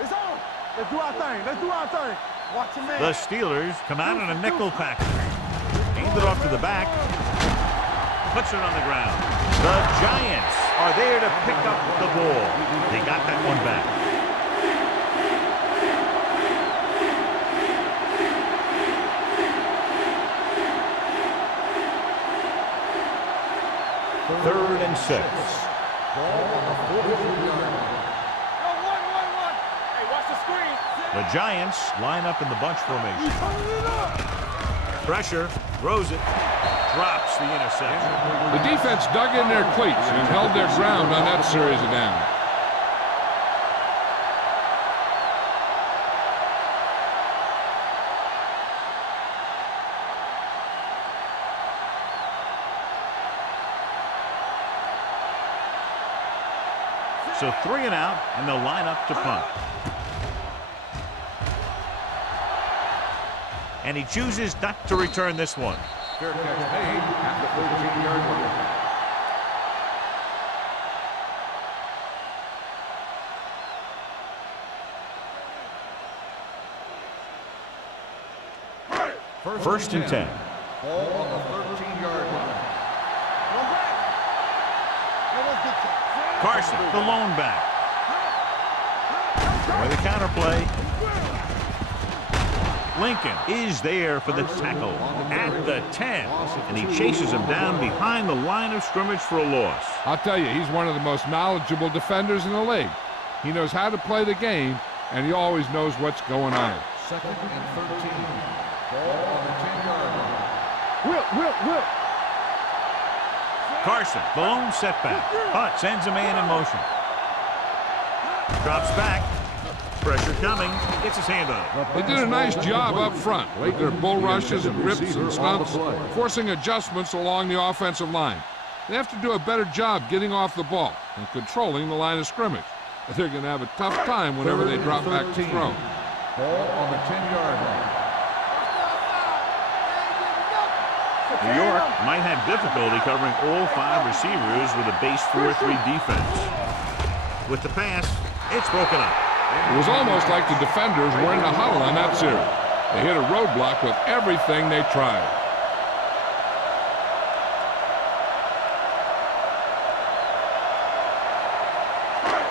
It's on. Let's do our thing. Let's do our thing. Watch your man. The Steelers come out in a nickel package. Aimed it off to the back. Puts it on the ground. The Giants are there to pick up the ball. They got that one back. Third and 6. Ball on the 43-yard line. Yo, one. Hey, watch the screen. The Giants line up in the bunch formation. Pressure, throws it, drops the interception. The defense dug in their cleats and held their ground on that series of downs. So 3 and out, and they'll line up to punt. And he chooses not to return this one. Fair catch made at the 13-yard line. First and 10. Ball on the 13-yard line. Carson, the lone back. With the counter play. Lincoln is there for the tackle at the 10. And he chases him down behind the line of scrimmage for a loss. I'll tell you, he's one of the most knowledgeable defenders in the league. He knows how to play the game, and he always knows what's going on. Second and 13. Ball on the 10-yard line. Whip. Carson, the lone setback. Hunt sends a man in motion. Drops back. Pressure coming. Gets his hand on it. They did a nice job up front with their bull rushes and rips and stunts, forcing adjustments along the offensive line. They have to do a better job getting off the ball and controlling the line of scrimmage. They're going to have a tough time whenever they drop back to throw. Ball on the 10-yard line. New York might have difficulty covering all 5 receivers with a base 4-3 defense. With the pass, it's broken up. It was almost like the defenders were in the huddle on that series. They hit a roadblock with everything they tried.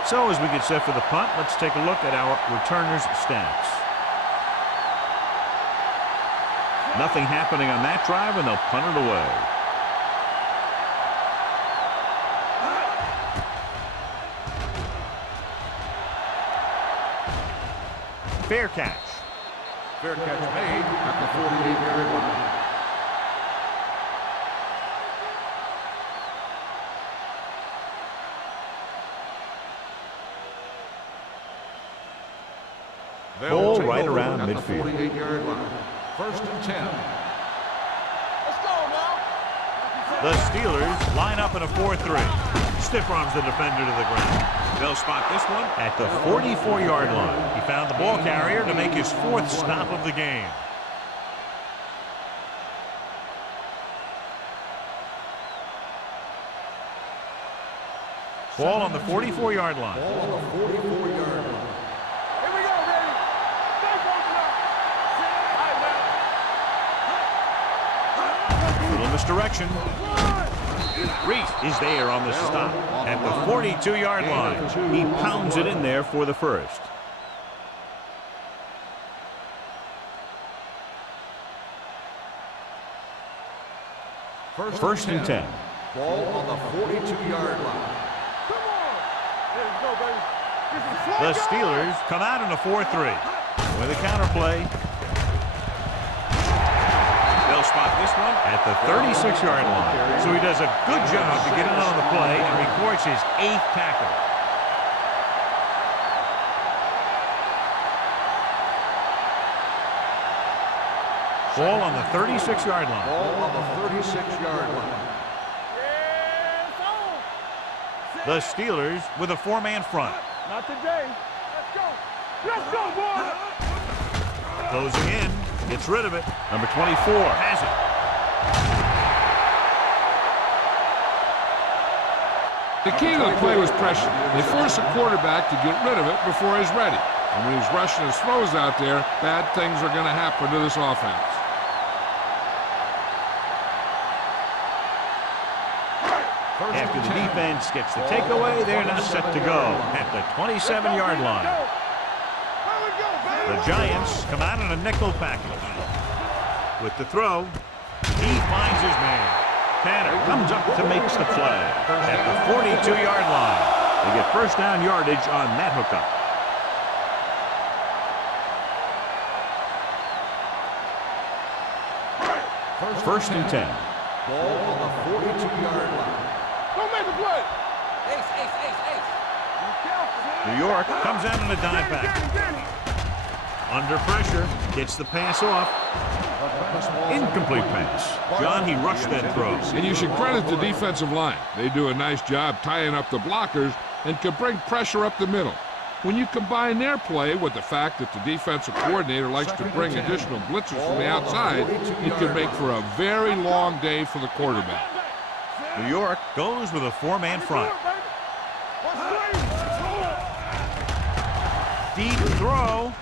So as we get set for the punt, let's take a look at our returners' stats. Nothing happening on that drive, and they'll punt it away. Fair catch. Fair catch made at the 48-yard line. Ball right around midfield. 48-yard line. First and 10. Let's go now. The Steelers line up in a 4-3. Stiff arms the defender to the ground. They'll spot this one at the 44-yard line. He found the ball carrier to make his 4th stop of the game. Ball on the 44-yard line. Ball on the 44-yard line. Here we go, ready. Stay focused up. Little misdirection. Reese is there on the stop at the 42-yard line. He pounds it in there for the first. First and 10. Ball on the 42-yard line. Come on. Let's go, baby. The Steelers come out in a 4-3. With a counter play. They'll spot this one at the 36-yard line. So he does a good job to get in on the play and records his 8th tackle. Ball on the 36-yard line. Ball on the 36-yard line. The Steelers with a 4-man front. Not today. Let's go. Let's go, boy. Closing in. Gets rid of it. Number 24 has it. The key to the play was pressure. They force the quarterback to get rid of it before he's ready. And when he's rushing his throws out there, bad things are going to happen to this offense. After the defense gets the takeaway, they're now set to go at the 27-yard line. The Giants come out in a nickel package. With the throw, he finds his man. Tanner comes up to make the play at the 42-yard line. They get first down yardage on that hookup. First and 10. Ball on the 42-yard line. Don't make a play. New York comes out in a dive back. Under pressure, gets the pass off. Incomplete pass. John, he rushed that throw. And you should credit the defensive line. They do a nice job tying up the blockers and can bring pressure up the middle. When you combine their play with the fact that the defensive coordinator likes to bring additional blitzers from the outside, it can make for a very long day for the quarterback. New York goes with a four-man front. Deep throw.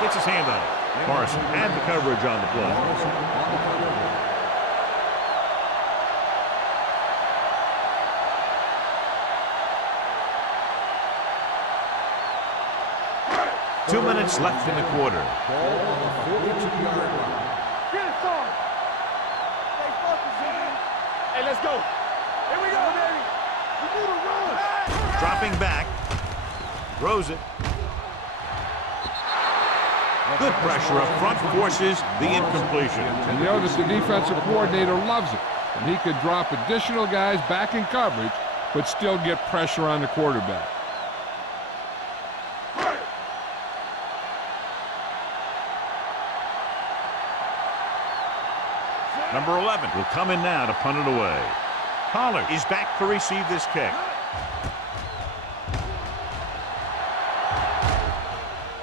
Gets his hand on it. Morrison had the coverage on the play. Two minutes left in the quarter. Ball on the 42-yard line. Get it, son. Stay focused, man. Hey, let's go. Here we go, baby. We need to run. Dropping back. Throws it. Good pressure up front forces the incompletion. And you know that the defensive coordinator loves it. And he could drop additional guys back in coverage, but still get pressure on the quarterback. Number 11 will come in now to punt it away. Pollard is back to receive this kick.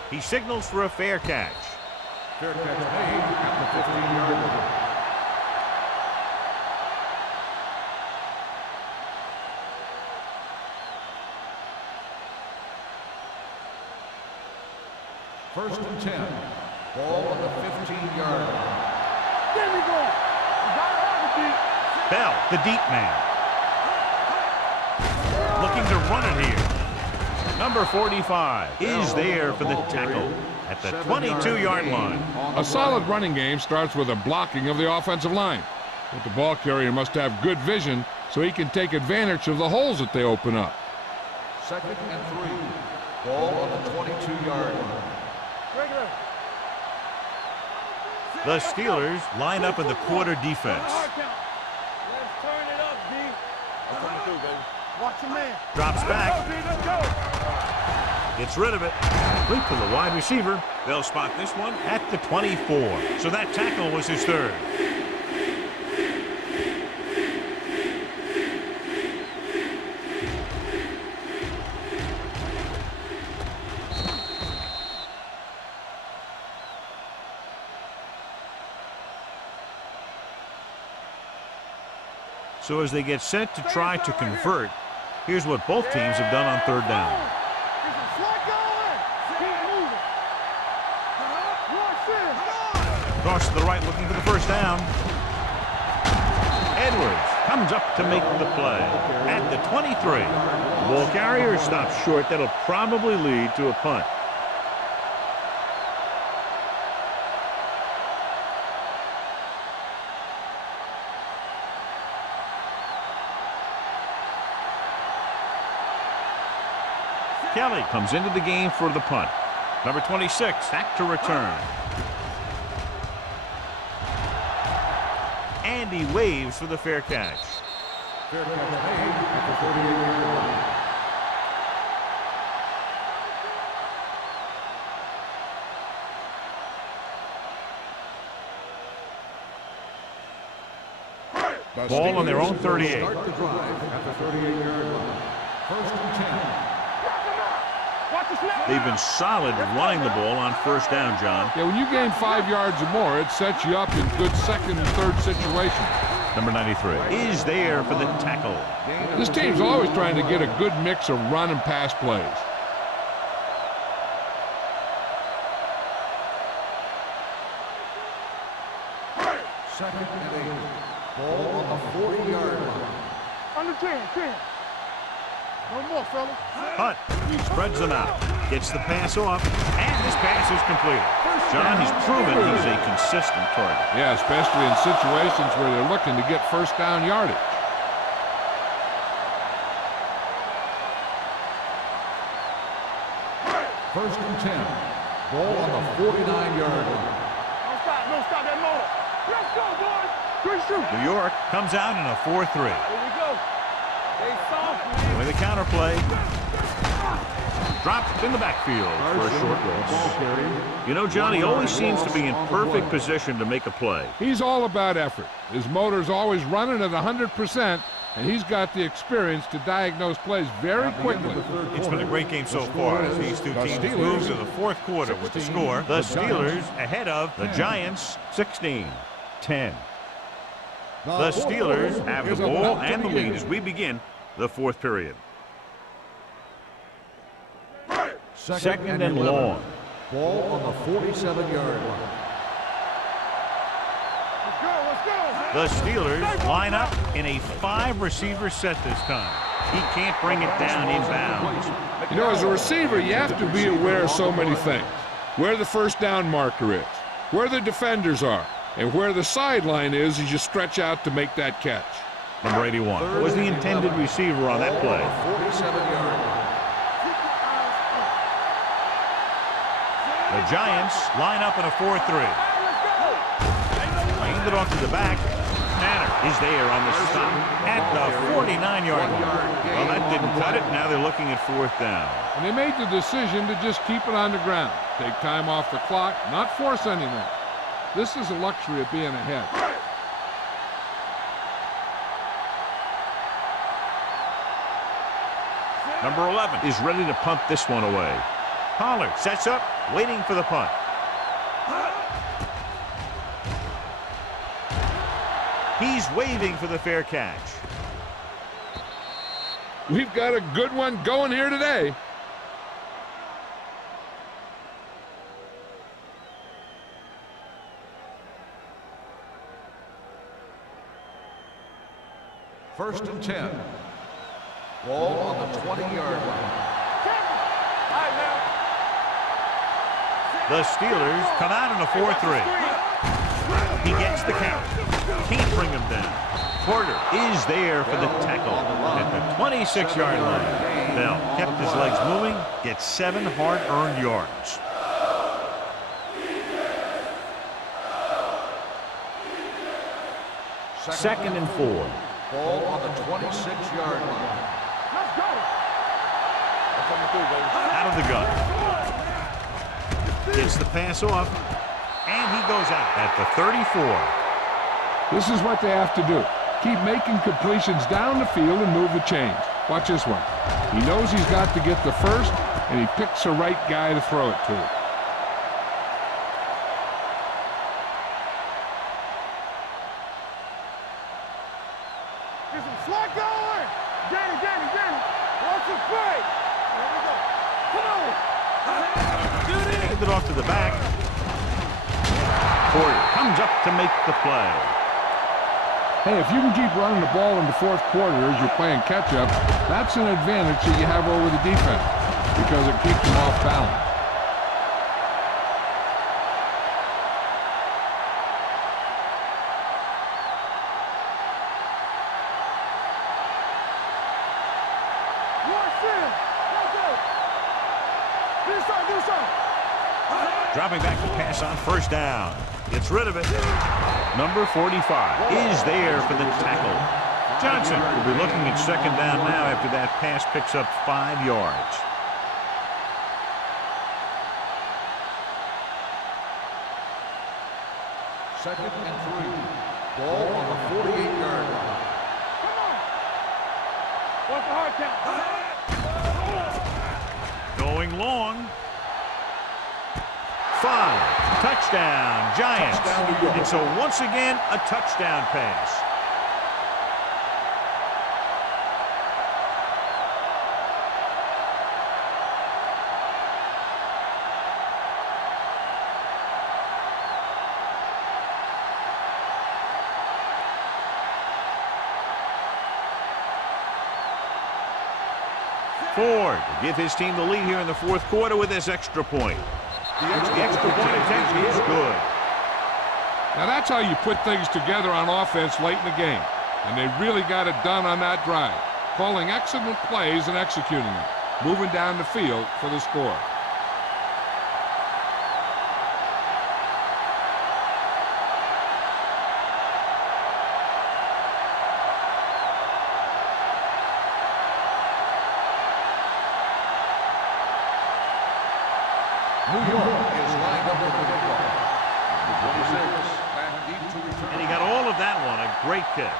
He signals for a fair catch. Fair catch made at the 15-yard line. First and 10. Ball on the 15-yard line. There we go. You gotta have it, D. Bell, the deep man. Looking to run it here. Number 45 is there for the tackle at the 22-yard line. A solid running game starts with a blocking of the offensive line. But the ball carrier must have good vision so he can take advantage of the holes that they open up. Second and 3. Ball on the 22-yard line. Regular. The Steelers line up in the quarter defense. Let's turn it up, D. I'm coming through, baby. Watch your man. Drops back. Let's go. Gets rid of it. Complete to the wide receiver. They'll spot this one at the 24. So that tackle was his third. So as they get set to try to convert, here's what both teams have done on third down. Cross to the right looking for the first down. Edwards comes up to make the play at the 23. The ball carrier stops short. That'll probably lead to a punt. Kelly comes into the game for the punt. Number 26 back to return. And he waves for the fair catch. Fair catch made at the 38-yard line. Ball on their own 38. Start the drive at the 38-yard line. First and 10. They've been solid running the ball on first down, John. Yeah, when you gain 5 yards or more, it sets you up in good second and third situations. Number 93 is there for the tackle. This team's always trying to get a good mix of run and pass plays. Second and 8. Ball on the 40-yard line. Under 10. No more, fella. Hunt spreads them out. Gets the pass off, and this pass is completed. John, he's proven he's a consistent target. Yeah, especially in situations where they're looking to get first down yardage. First and 10. Ball on the 49-yard line. Don't stop that motor. Let's go, boys. Good shoot. New York comes out in a 4-3. Here we go. They soft, man. With a counterplay. Dropped in the backfield for a short loss. You know, John, he always seems to be in perfect position to make a play. He's all about effort. His motor's always running at 100%, and he's got the experience to diagnose plays very quickly. It's been a great game so far as these two teams move to the fourth quarter with the score. The Steelers ahead of the Giants 16-10. The Steelers have the ball and the lead as we begin the fourth period. Second and long. Ball on the 47-yard line. The Steelers line up in a 5-receiver set this time. He can't bring it down inbounds. You know, as a receiver, you have to be aware of so many things. Where the first down marker is, where the defenders are, and where the sideline is as you stretch out to make that catch. Number 81 was the intended receiver on that play. 47-yard line. The Giants line up in a 4-3. Hand it off to the back. Tanner is there on the stop at the 49-yard line. Well, that didn't cut it. Now they're looking at fourth down. And they made the decision to just keep it on the ground. Take time off the clock, not force anything. This is a luxury of being ahead. Number 11 is ready to punt this one away. Pollard sets up, waiting for the punt. He's waving for the fair catch. We've got a good one going here today. First and 10. Ball on the 20-yard line. The Steelers come out in a 4-3. He gets the count. Can't bring him down. Porter is there for the tackle at the 26-yard line. Bell kept his legs moving, gets 7 hard-earned yards. Second and 4. Ball on the 26-yard line. Out of the gun. Gets the pass off, and he goes out at the 34. This is what they have to do. Keep making completions down the field and move the chains. Watch this one. He knows he's got to get the first, and he picks the right guy to throw it to. Slot going! Danny! Watch the play! There we go. Come on! Hand it off to the back. Porter comes up to make the play. Hey, if you can keep running the ball in the fourth quarter as you're playing catch-up, that's an advantage that you have over the defense because it keeps them off balance. Dropping back to pass on first down. Gets rid of it. Number 45 is there for the tackle. Johnson will be looking at second down now after that pass picks up 5 yards. Second and 3. Ball on the 48-yard line. Come on! What's the hard count? Going long. 5. Touchdown, Giants. And so once again, a touchdown pass. Ford will give his team the lead here in the fourth quarter with this extra point. The extra point attempt is good. Now that's how you put things together on offense late in the game. And they really got it done on that drive. Calling excellent plays and executing them. Moving down the field for the score. New York is lined up with the football. The 26 back deep to return. And he got all of that one. A great kick.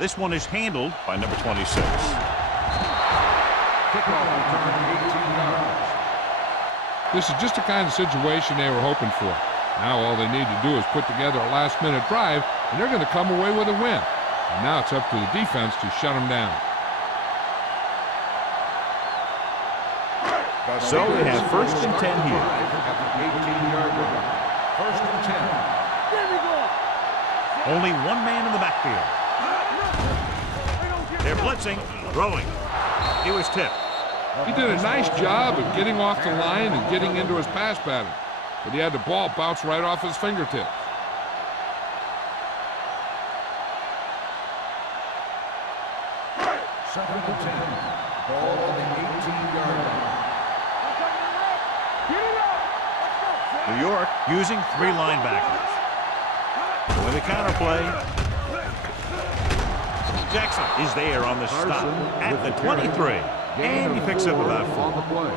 This one is handled by number 26. Kickoff return, 18 yards. This is just the kind of situation they were hoping for. Now all they need to do is put together a last-minute drive, and they're going to come away with a win. And now it's up to the defense to shut them down. So they have first and 10 here. At the 18-yard line. First and 10. There we go. Only one man in the backfield. They're blitzing, throwing. He was tipped. He did a nice job of getting off the line and getting into his pass pattern, but he had the ball bounce right off his fingertips. Second and 10. Ball on the 18-yard line. New York using 3 linebackers. With a counter play. Jackson is there on the stop at the 23. And he picks up about 4. On the play.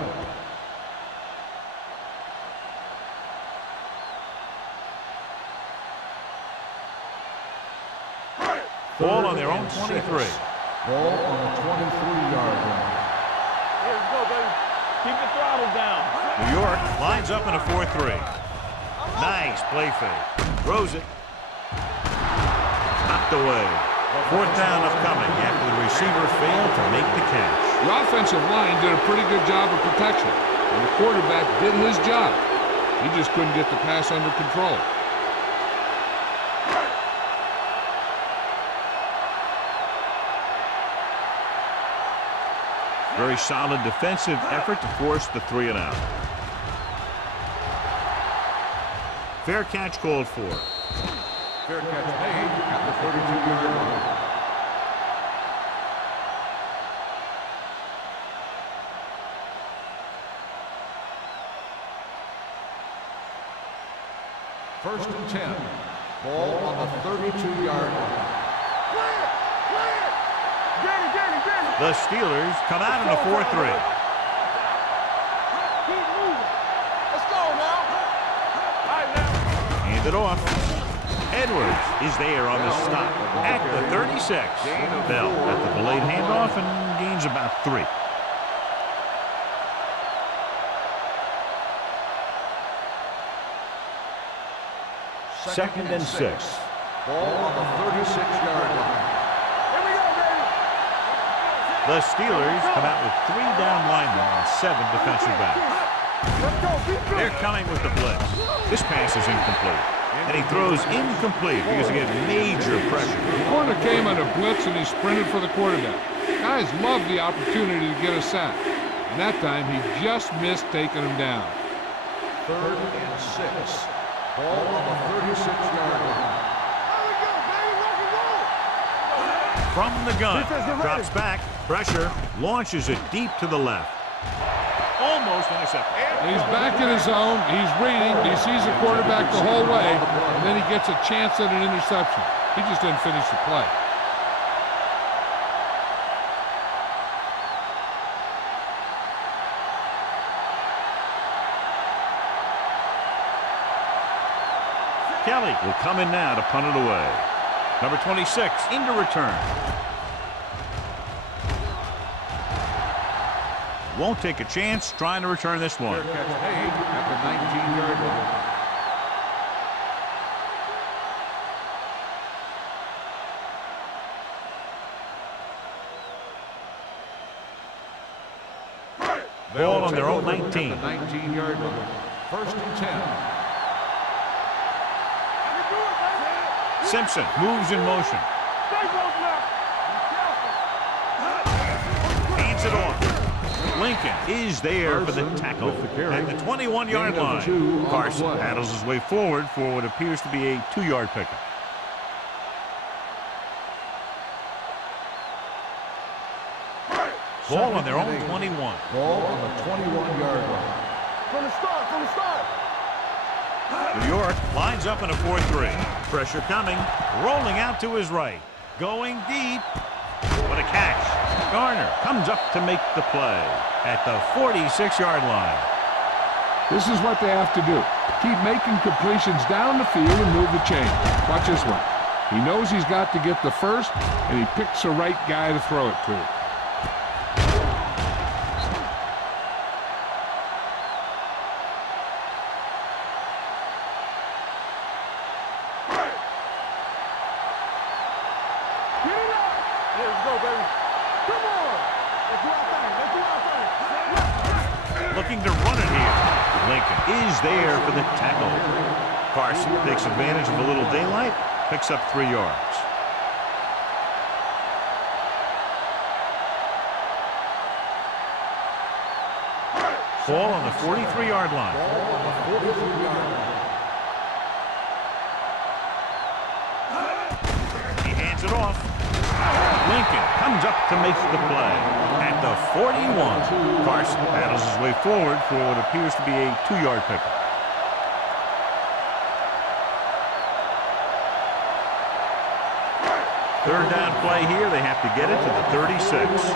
Ball on their own 23. Ball on the 23-yard line. Here we go, baby. Keep the throttle down. New York lines up in a 4-3. Nice play fake. Throws it. Knocked away. 4th down upcoming after the receiver failed to make the catch. The offensive line did a pretty good job of protection, and the quarterback did his job. He just couldn't get the pass under control. Very solid defensive effort to force the 3 and out. Fair catch called for. Fair catch made at the 32-yard line. First and 10. Ball on the 32-yard line. The Steelers come out in a 4-3. Keep moving. Let's go now. All right, now. Hand it off. Edwards is there on the stop at the 36. Bell at the delayed handoff and gains about 3. Second and 6. Ball on the 36-yard line. Here we go, baby. The Steelers come out with 3 down linemen and 7 defensive backs. Let's go. Keep going. They're coming with the blitz. This pass is incomplete. And he throws incomplete because he gets major pressure. The corner came on a blitz and he sprinted for the quarterback. Guys love the opportunity to get a sack. And that time he just missed taking him down. Third and 6. Ball on the 36-yard line. There we go, baby. Rock and roll. From the gun, Defense, get ready. drops back, pressure, launches it deep to the left. Almost intercepted. He's back in his zone. He's reading. He sees the quarterback the whole way, and then he gets a chance at an interception. He just didn't finish the play. Kelly will come in now to punt it away. Number 26 into return. Won't take a chance trying to return this one. Fair catch made at the 19-yard line. Ball on their own 19. At the 19-yard line. First and 10. Simpson moves in motion. Stay close now. Hands it off. Lincoln is there for the tackle at the 21-yard line. Carson paddles his way forward for what appears to be a 2-yard pickup. Ball on their own 21. Ball on the 21-yard line. From the start. New York lines up in a 4-3. Pressure coming, rolling out to his right. Going deep. What a catch. Garner comes up to make the play at the 46-yard line. This is what they have to do. Keep making completions down the field and move the chain. Watch this one. He knows he's got to get the first, and he picks the right guy to throw it to. Looking to run it here. Lincoln is there for the tackle. Carson takes advantage of a little daylight, picks up 3 yards. Ball on the 43-yard line. He hands it off. Lincoln comes up to make the play. At the 41, Carson battles his way forward for what appears to be a 2-yard pickup. Third down play here. They have to get it to the 36.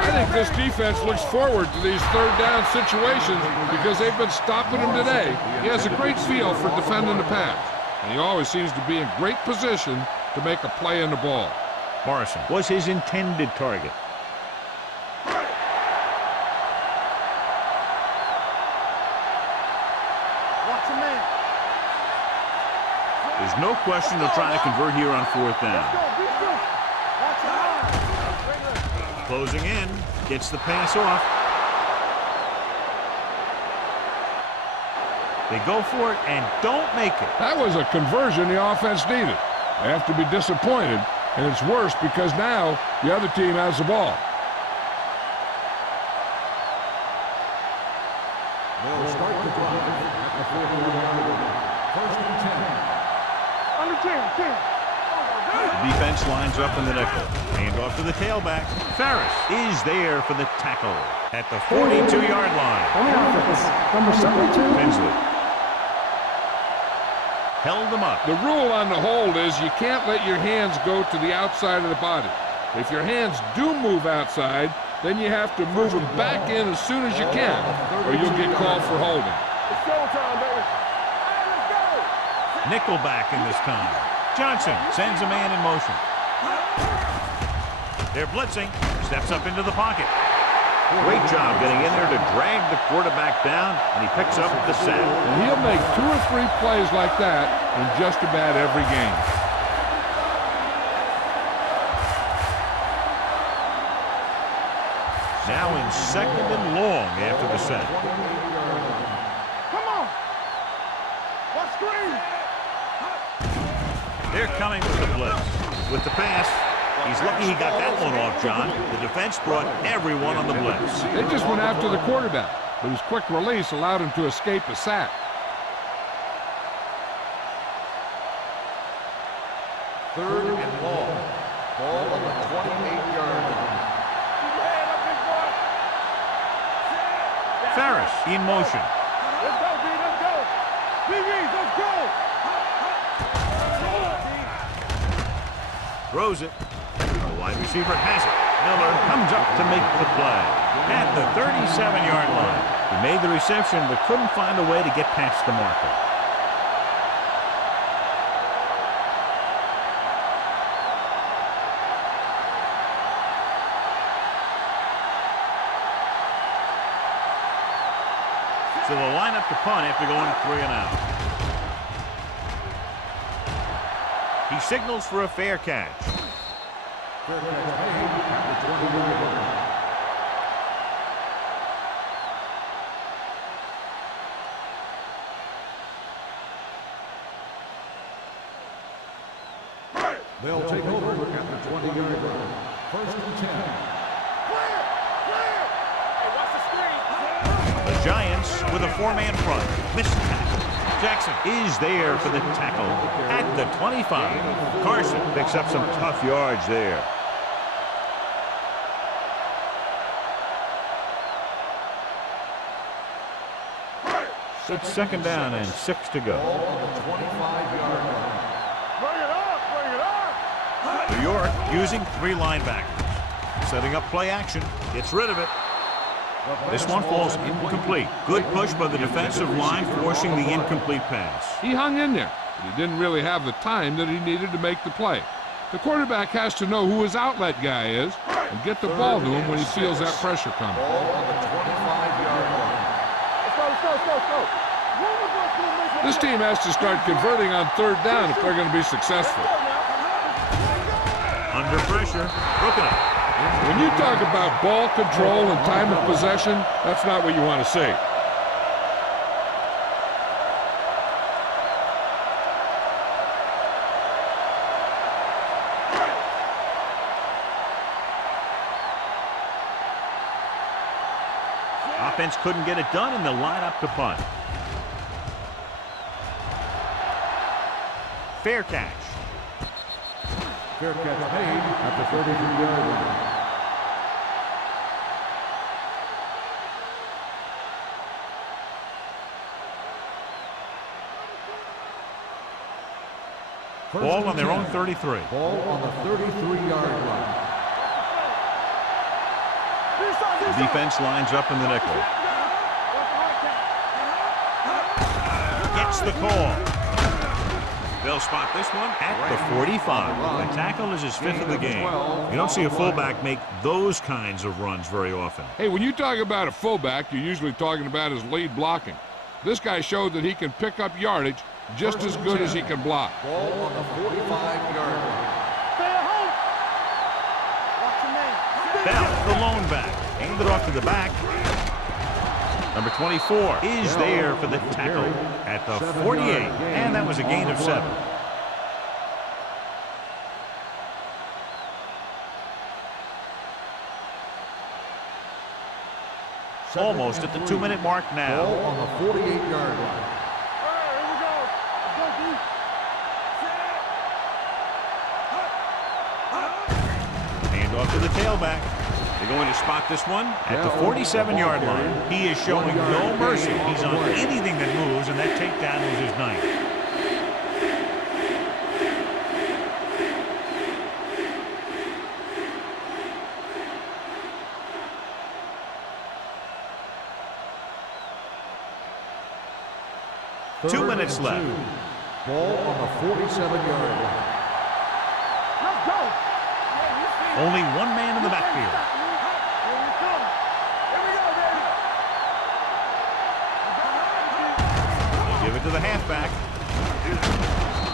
I think this defense looks forward to these third down situations because they've been stopping him today. He has a great feel for defending the pass, and he always seems to be in great position to make a play in the ball. Morrison was his intended target. There's no question they're trying to convert here on 4th down. Closing in, gets the pass off. They go for it and don't make it. That was a conversion the offense needed. They have to be disappointed, and it's worse because now the other team has the ball. They'll start the drive at the 41-yard line. 1st and 10. Under 10. The defense lines up in the nickel. Hand off to the tailback. Ferris is there for the tackle at the 42-yard line. On the offense, number 72. Bensley held them up. The rule on the hold is you can't let your hands go to the outside of the body. If your hands do move outside, then you have to move them back in as soon as you can, or you'll get called for holding. It's showtime, baby. Hey, let's go. Nickelback in this time. Johnson sends a man in motion. They're blitzing. Steps up into the pocket. Great job getting in there to drag the quarterback down, and he picks up the sack. And he'll make 2 or 3 plays like that in just about every game. Now in 2nd and long after the sack. Come on. Let's screen. They're coming with the blitz. With the pass, he's lucky he got that one off, John. The defense brought everyone on the blitz. They just went after the quarterback, but his quick release allowed him to escape a sack. 3rd and long. Ball on the 28-yard line. Ferris in motion. Let's go, B. Let's go. BBs, let's go. Throws it. The wide receiver has it. Miller comes up to make the play. At the 37-yard line. He made the reception but couldn't find a way to get past the marker. So they'll line up to punt after going 3 and out. He signals for a fair catch. Fair catch made at the 20-yard line. They'll take over at the 20-yard line. 1st and 10. Clear. Hey, watch the screen. The Giants with a 4-man front. Missed tackle. Jackson is there for the tackle at the 25. Carson picks up some tough yards there. It's 2nd down and 6 to go. Ball on the 25-yard line. Bring it up. New York using 3 linebackers. Setting up play action. Gets rid of it. This one falls incomplete. Good push by the defensive line, forcing the incomplete pass. He hung in there, but he didn't really have the time that he needed to make the play. The quarterback has to know who his outlet guy is and get the ball to him when he feels that pressure coming. Ball on the 25-yard line. This team has to start converting on third down if they're going to be successful. Under pressure, broken up. When you talk about ball control and time of possession, that's not what you want to see. Offense couldn't get it done, and they'll line up to punt. Fair catch. Fair catch made at the 33-yard line. Ball on their own 33. Ball on the 33-yard line. The defense lines up in the nickel. Gets the call. They'll spot this one at the 45. The tackle is his fifth of the game. You don't see a fullback make those kinds of runs very often. Hey, when you talk about a fullback, you're usually talking about his lead blocking. This guy showed that he can pick up yardage just as good as he can block. Ball on the 45-yard line. Bell, the lone back. Aimed it off to the back. Number 24 is there for the tackle at the 48. And that was a gain of 7. Almost at the 2-minute mark now. Ball on the 48-yard line. Hand off to the tailback. They're going to spot this one at the 47-yard line. He is showing no mercy. He's on anything that moves, and that takedown was his 9th. Two minutes left. Ball on the 47-yard line. Only one man in the backfield. They give it to the halfback.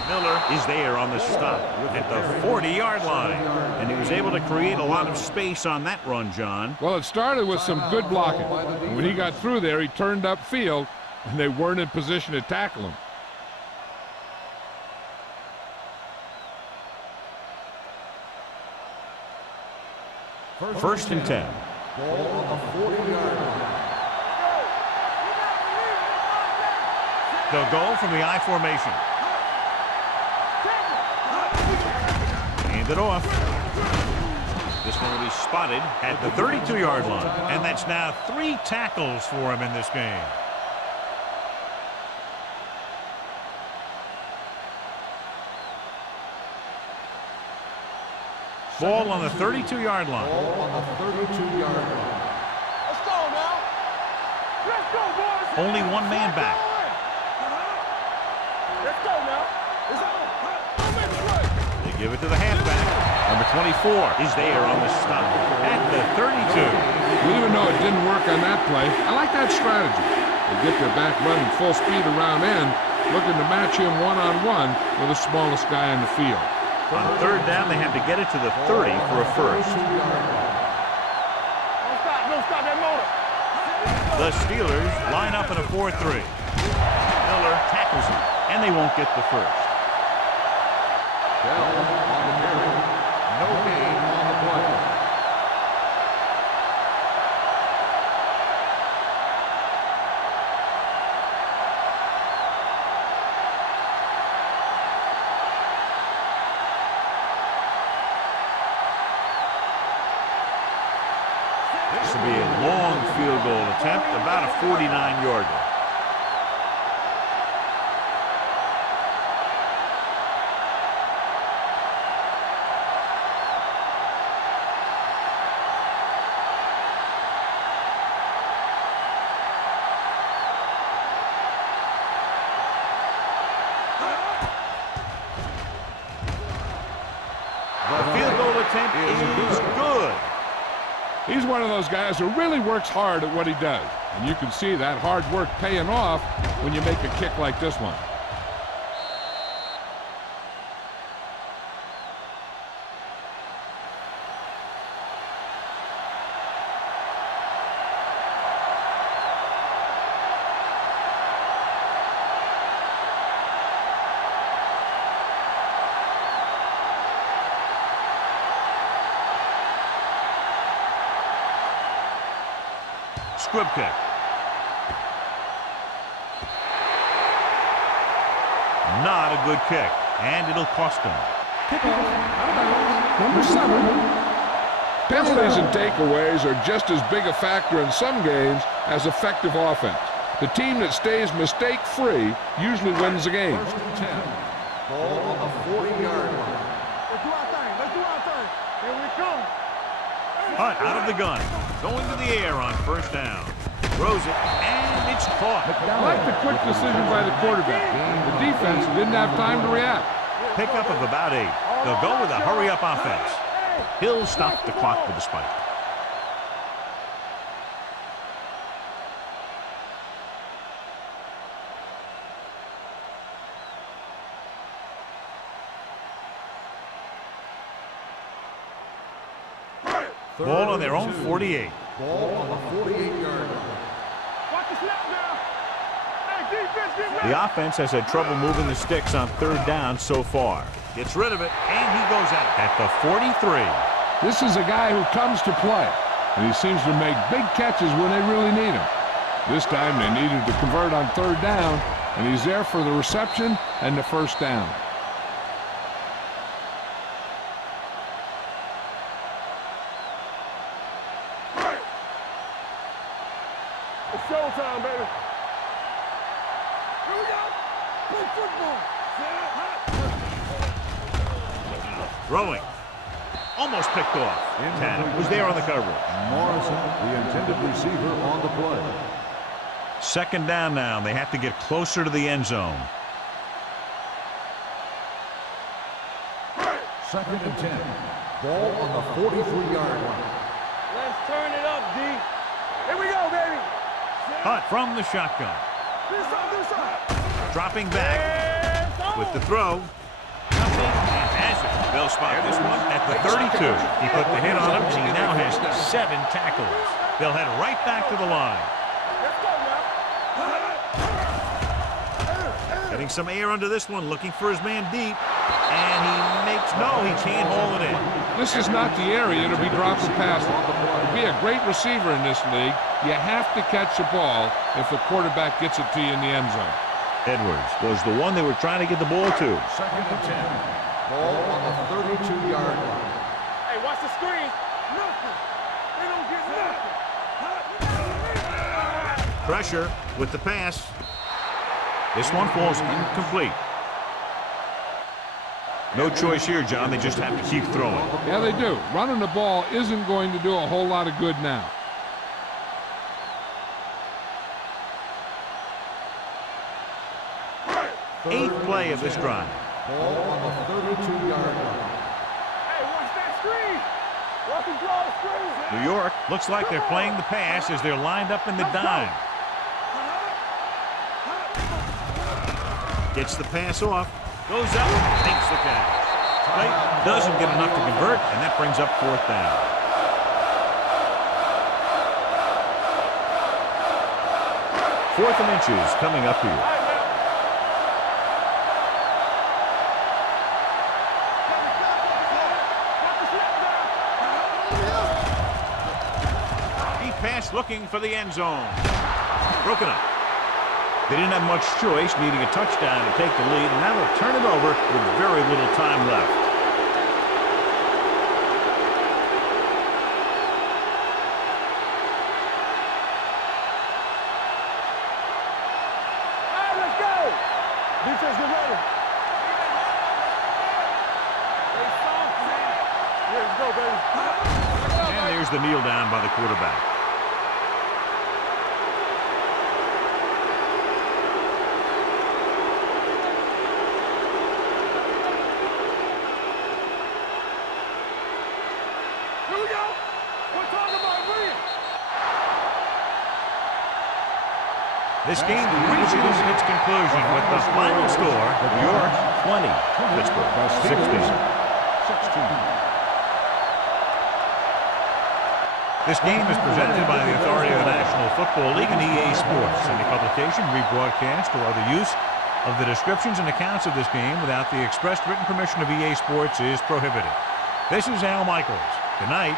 Miller is there on the stop at the 40-yard line. And he was able to create a lot of space on that run, John. Well, it started with some good blocking. And when he got through there, he turned upfield, and they weren't in position to tackle him. First and 10. Ball on the 40-yard line. They'll go from the I formation. Hand it off. This one will be spotted at the 32-yard line. And that's now 3 tackles for him in this game. Ball on the 32-yard line. Ball on the 32-yard line. Let's go now. Let's go, boys. Only one man back. Let's go now. It's on. Don't make it right. They give it to the halfback. Number 24 is there on the stop at the 32. Well, even though it didn't work on that play, I like that strategy. They get their back running full speed around end, looking to match him one-on-one with the smallest guy on the field. On third down, they have to get it to the 30 for a first. Don't stop that motor. The Steelers line up in a 4-3. Miller tackles him, and they won't get the first. Bell on the carry. No gain on the play. This will be a long field goal attempt, about a 49-yarder. attempt is good. He's one of those guys who really works hard at what he does. And you can see that hard work paying off when you make a kick like this one. Squib kick. Not a good kick, and it'll cost him. Number 7. Penalties and takeaways are just as big a factor in some games as effective offense. The team that stays mistake-free usually wins the game. First and 10. Ball on the 40-yard line. Let's do our thing. Let's do our thing. Here we come. Hunt out of the gun. Going to the air on first down. Throws it, and it's caught. I like the quick decision by the quarterback. The defense didn't have time to react. Pickup of about 8. They'll go with a hurry-up offense. He'll stop the clock with a spike. Ball on their own 48. Ball on the 48-yard line. Watch the snap now. Hey, defense, get ready. The offense has had trouble moving the sticks on third down so far. Gets rid of it, and he goes out at the 43. This is a guy who comes to play, and he seems to make big catches when they really need him. This time they needed to convert on third down, and he's there for the reception and the first down. It's showtime, baby. Here we go. Play football. Throwing. Almost picked off. Tanner was there on the coverage. Morrison, the intended receiver, on the play. Second down now. They have to get closer to the end zone. Second and 10. Ball on the 43-yard line. Let's turn it up, D. Here we go, baby. Hunt from the shotgun. This side. Dropping back with the throw. Nothing, and has it. They'll spot this one at the 32. He put the hit on him, and he now has 7 tackles. They'll head right back to the line. Let's go now. Getting some air under this one, looking for his man deep. And he makes, no, he can't hold it in. This is not the area to be dropping passes. To be a great receiver in this league, you have to catch the ball if the quarterback gets it to you in the end zone. Edwards was the one they were trying to get the ball to. Second and 10. Ball on the 32-yard line. Hey, watch the screen. Nothing. They don't get nothing. Pressure with the pass. This one falls incomplete. No choice here, John. They just have to keep throwing. Yeah, they do. Running the ball isn't going to do a whole lot of good now. Eighth play of this drive. Ball on the 32-yard line. Hey, watch that screen. Watch him draw the screen. New York looks like they're playing the pass as they're lined up in the dime. Gets the pass off. Goes up, takes the catch. Slate doesn't get enough to convert, and that brings up fourth down. Fourth and inches coming up here. Deep pass looking for the end zone. Broken up. They didn't have much choice, needing a touchdown to take the lead, and now they'll turn it over with very little time left. All right, let's go. Defense, get ready. Hey, soft, man. Yeah, let's go, baby. And there's the kneel down by the quarterback. This game reaches its conclusion with the final score: York 20, Pittsburgh 16. This game is presented by the authority of the National Football League and EA Sports. Any publication, rebroadcast, or other use of the descriptions and accounts of this game without the expressed written permission of EA Sports is prohibited. This is Al Michaels. Good night.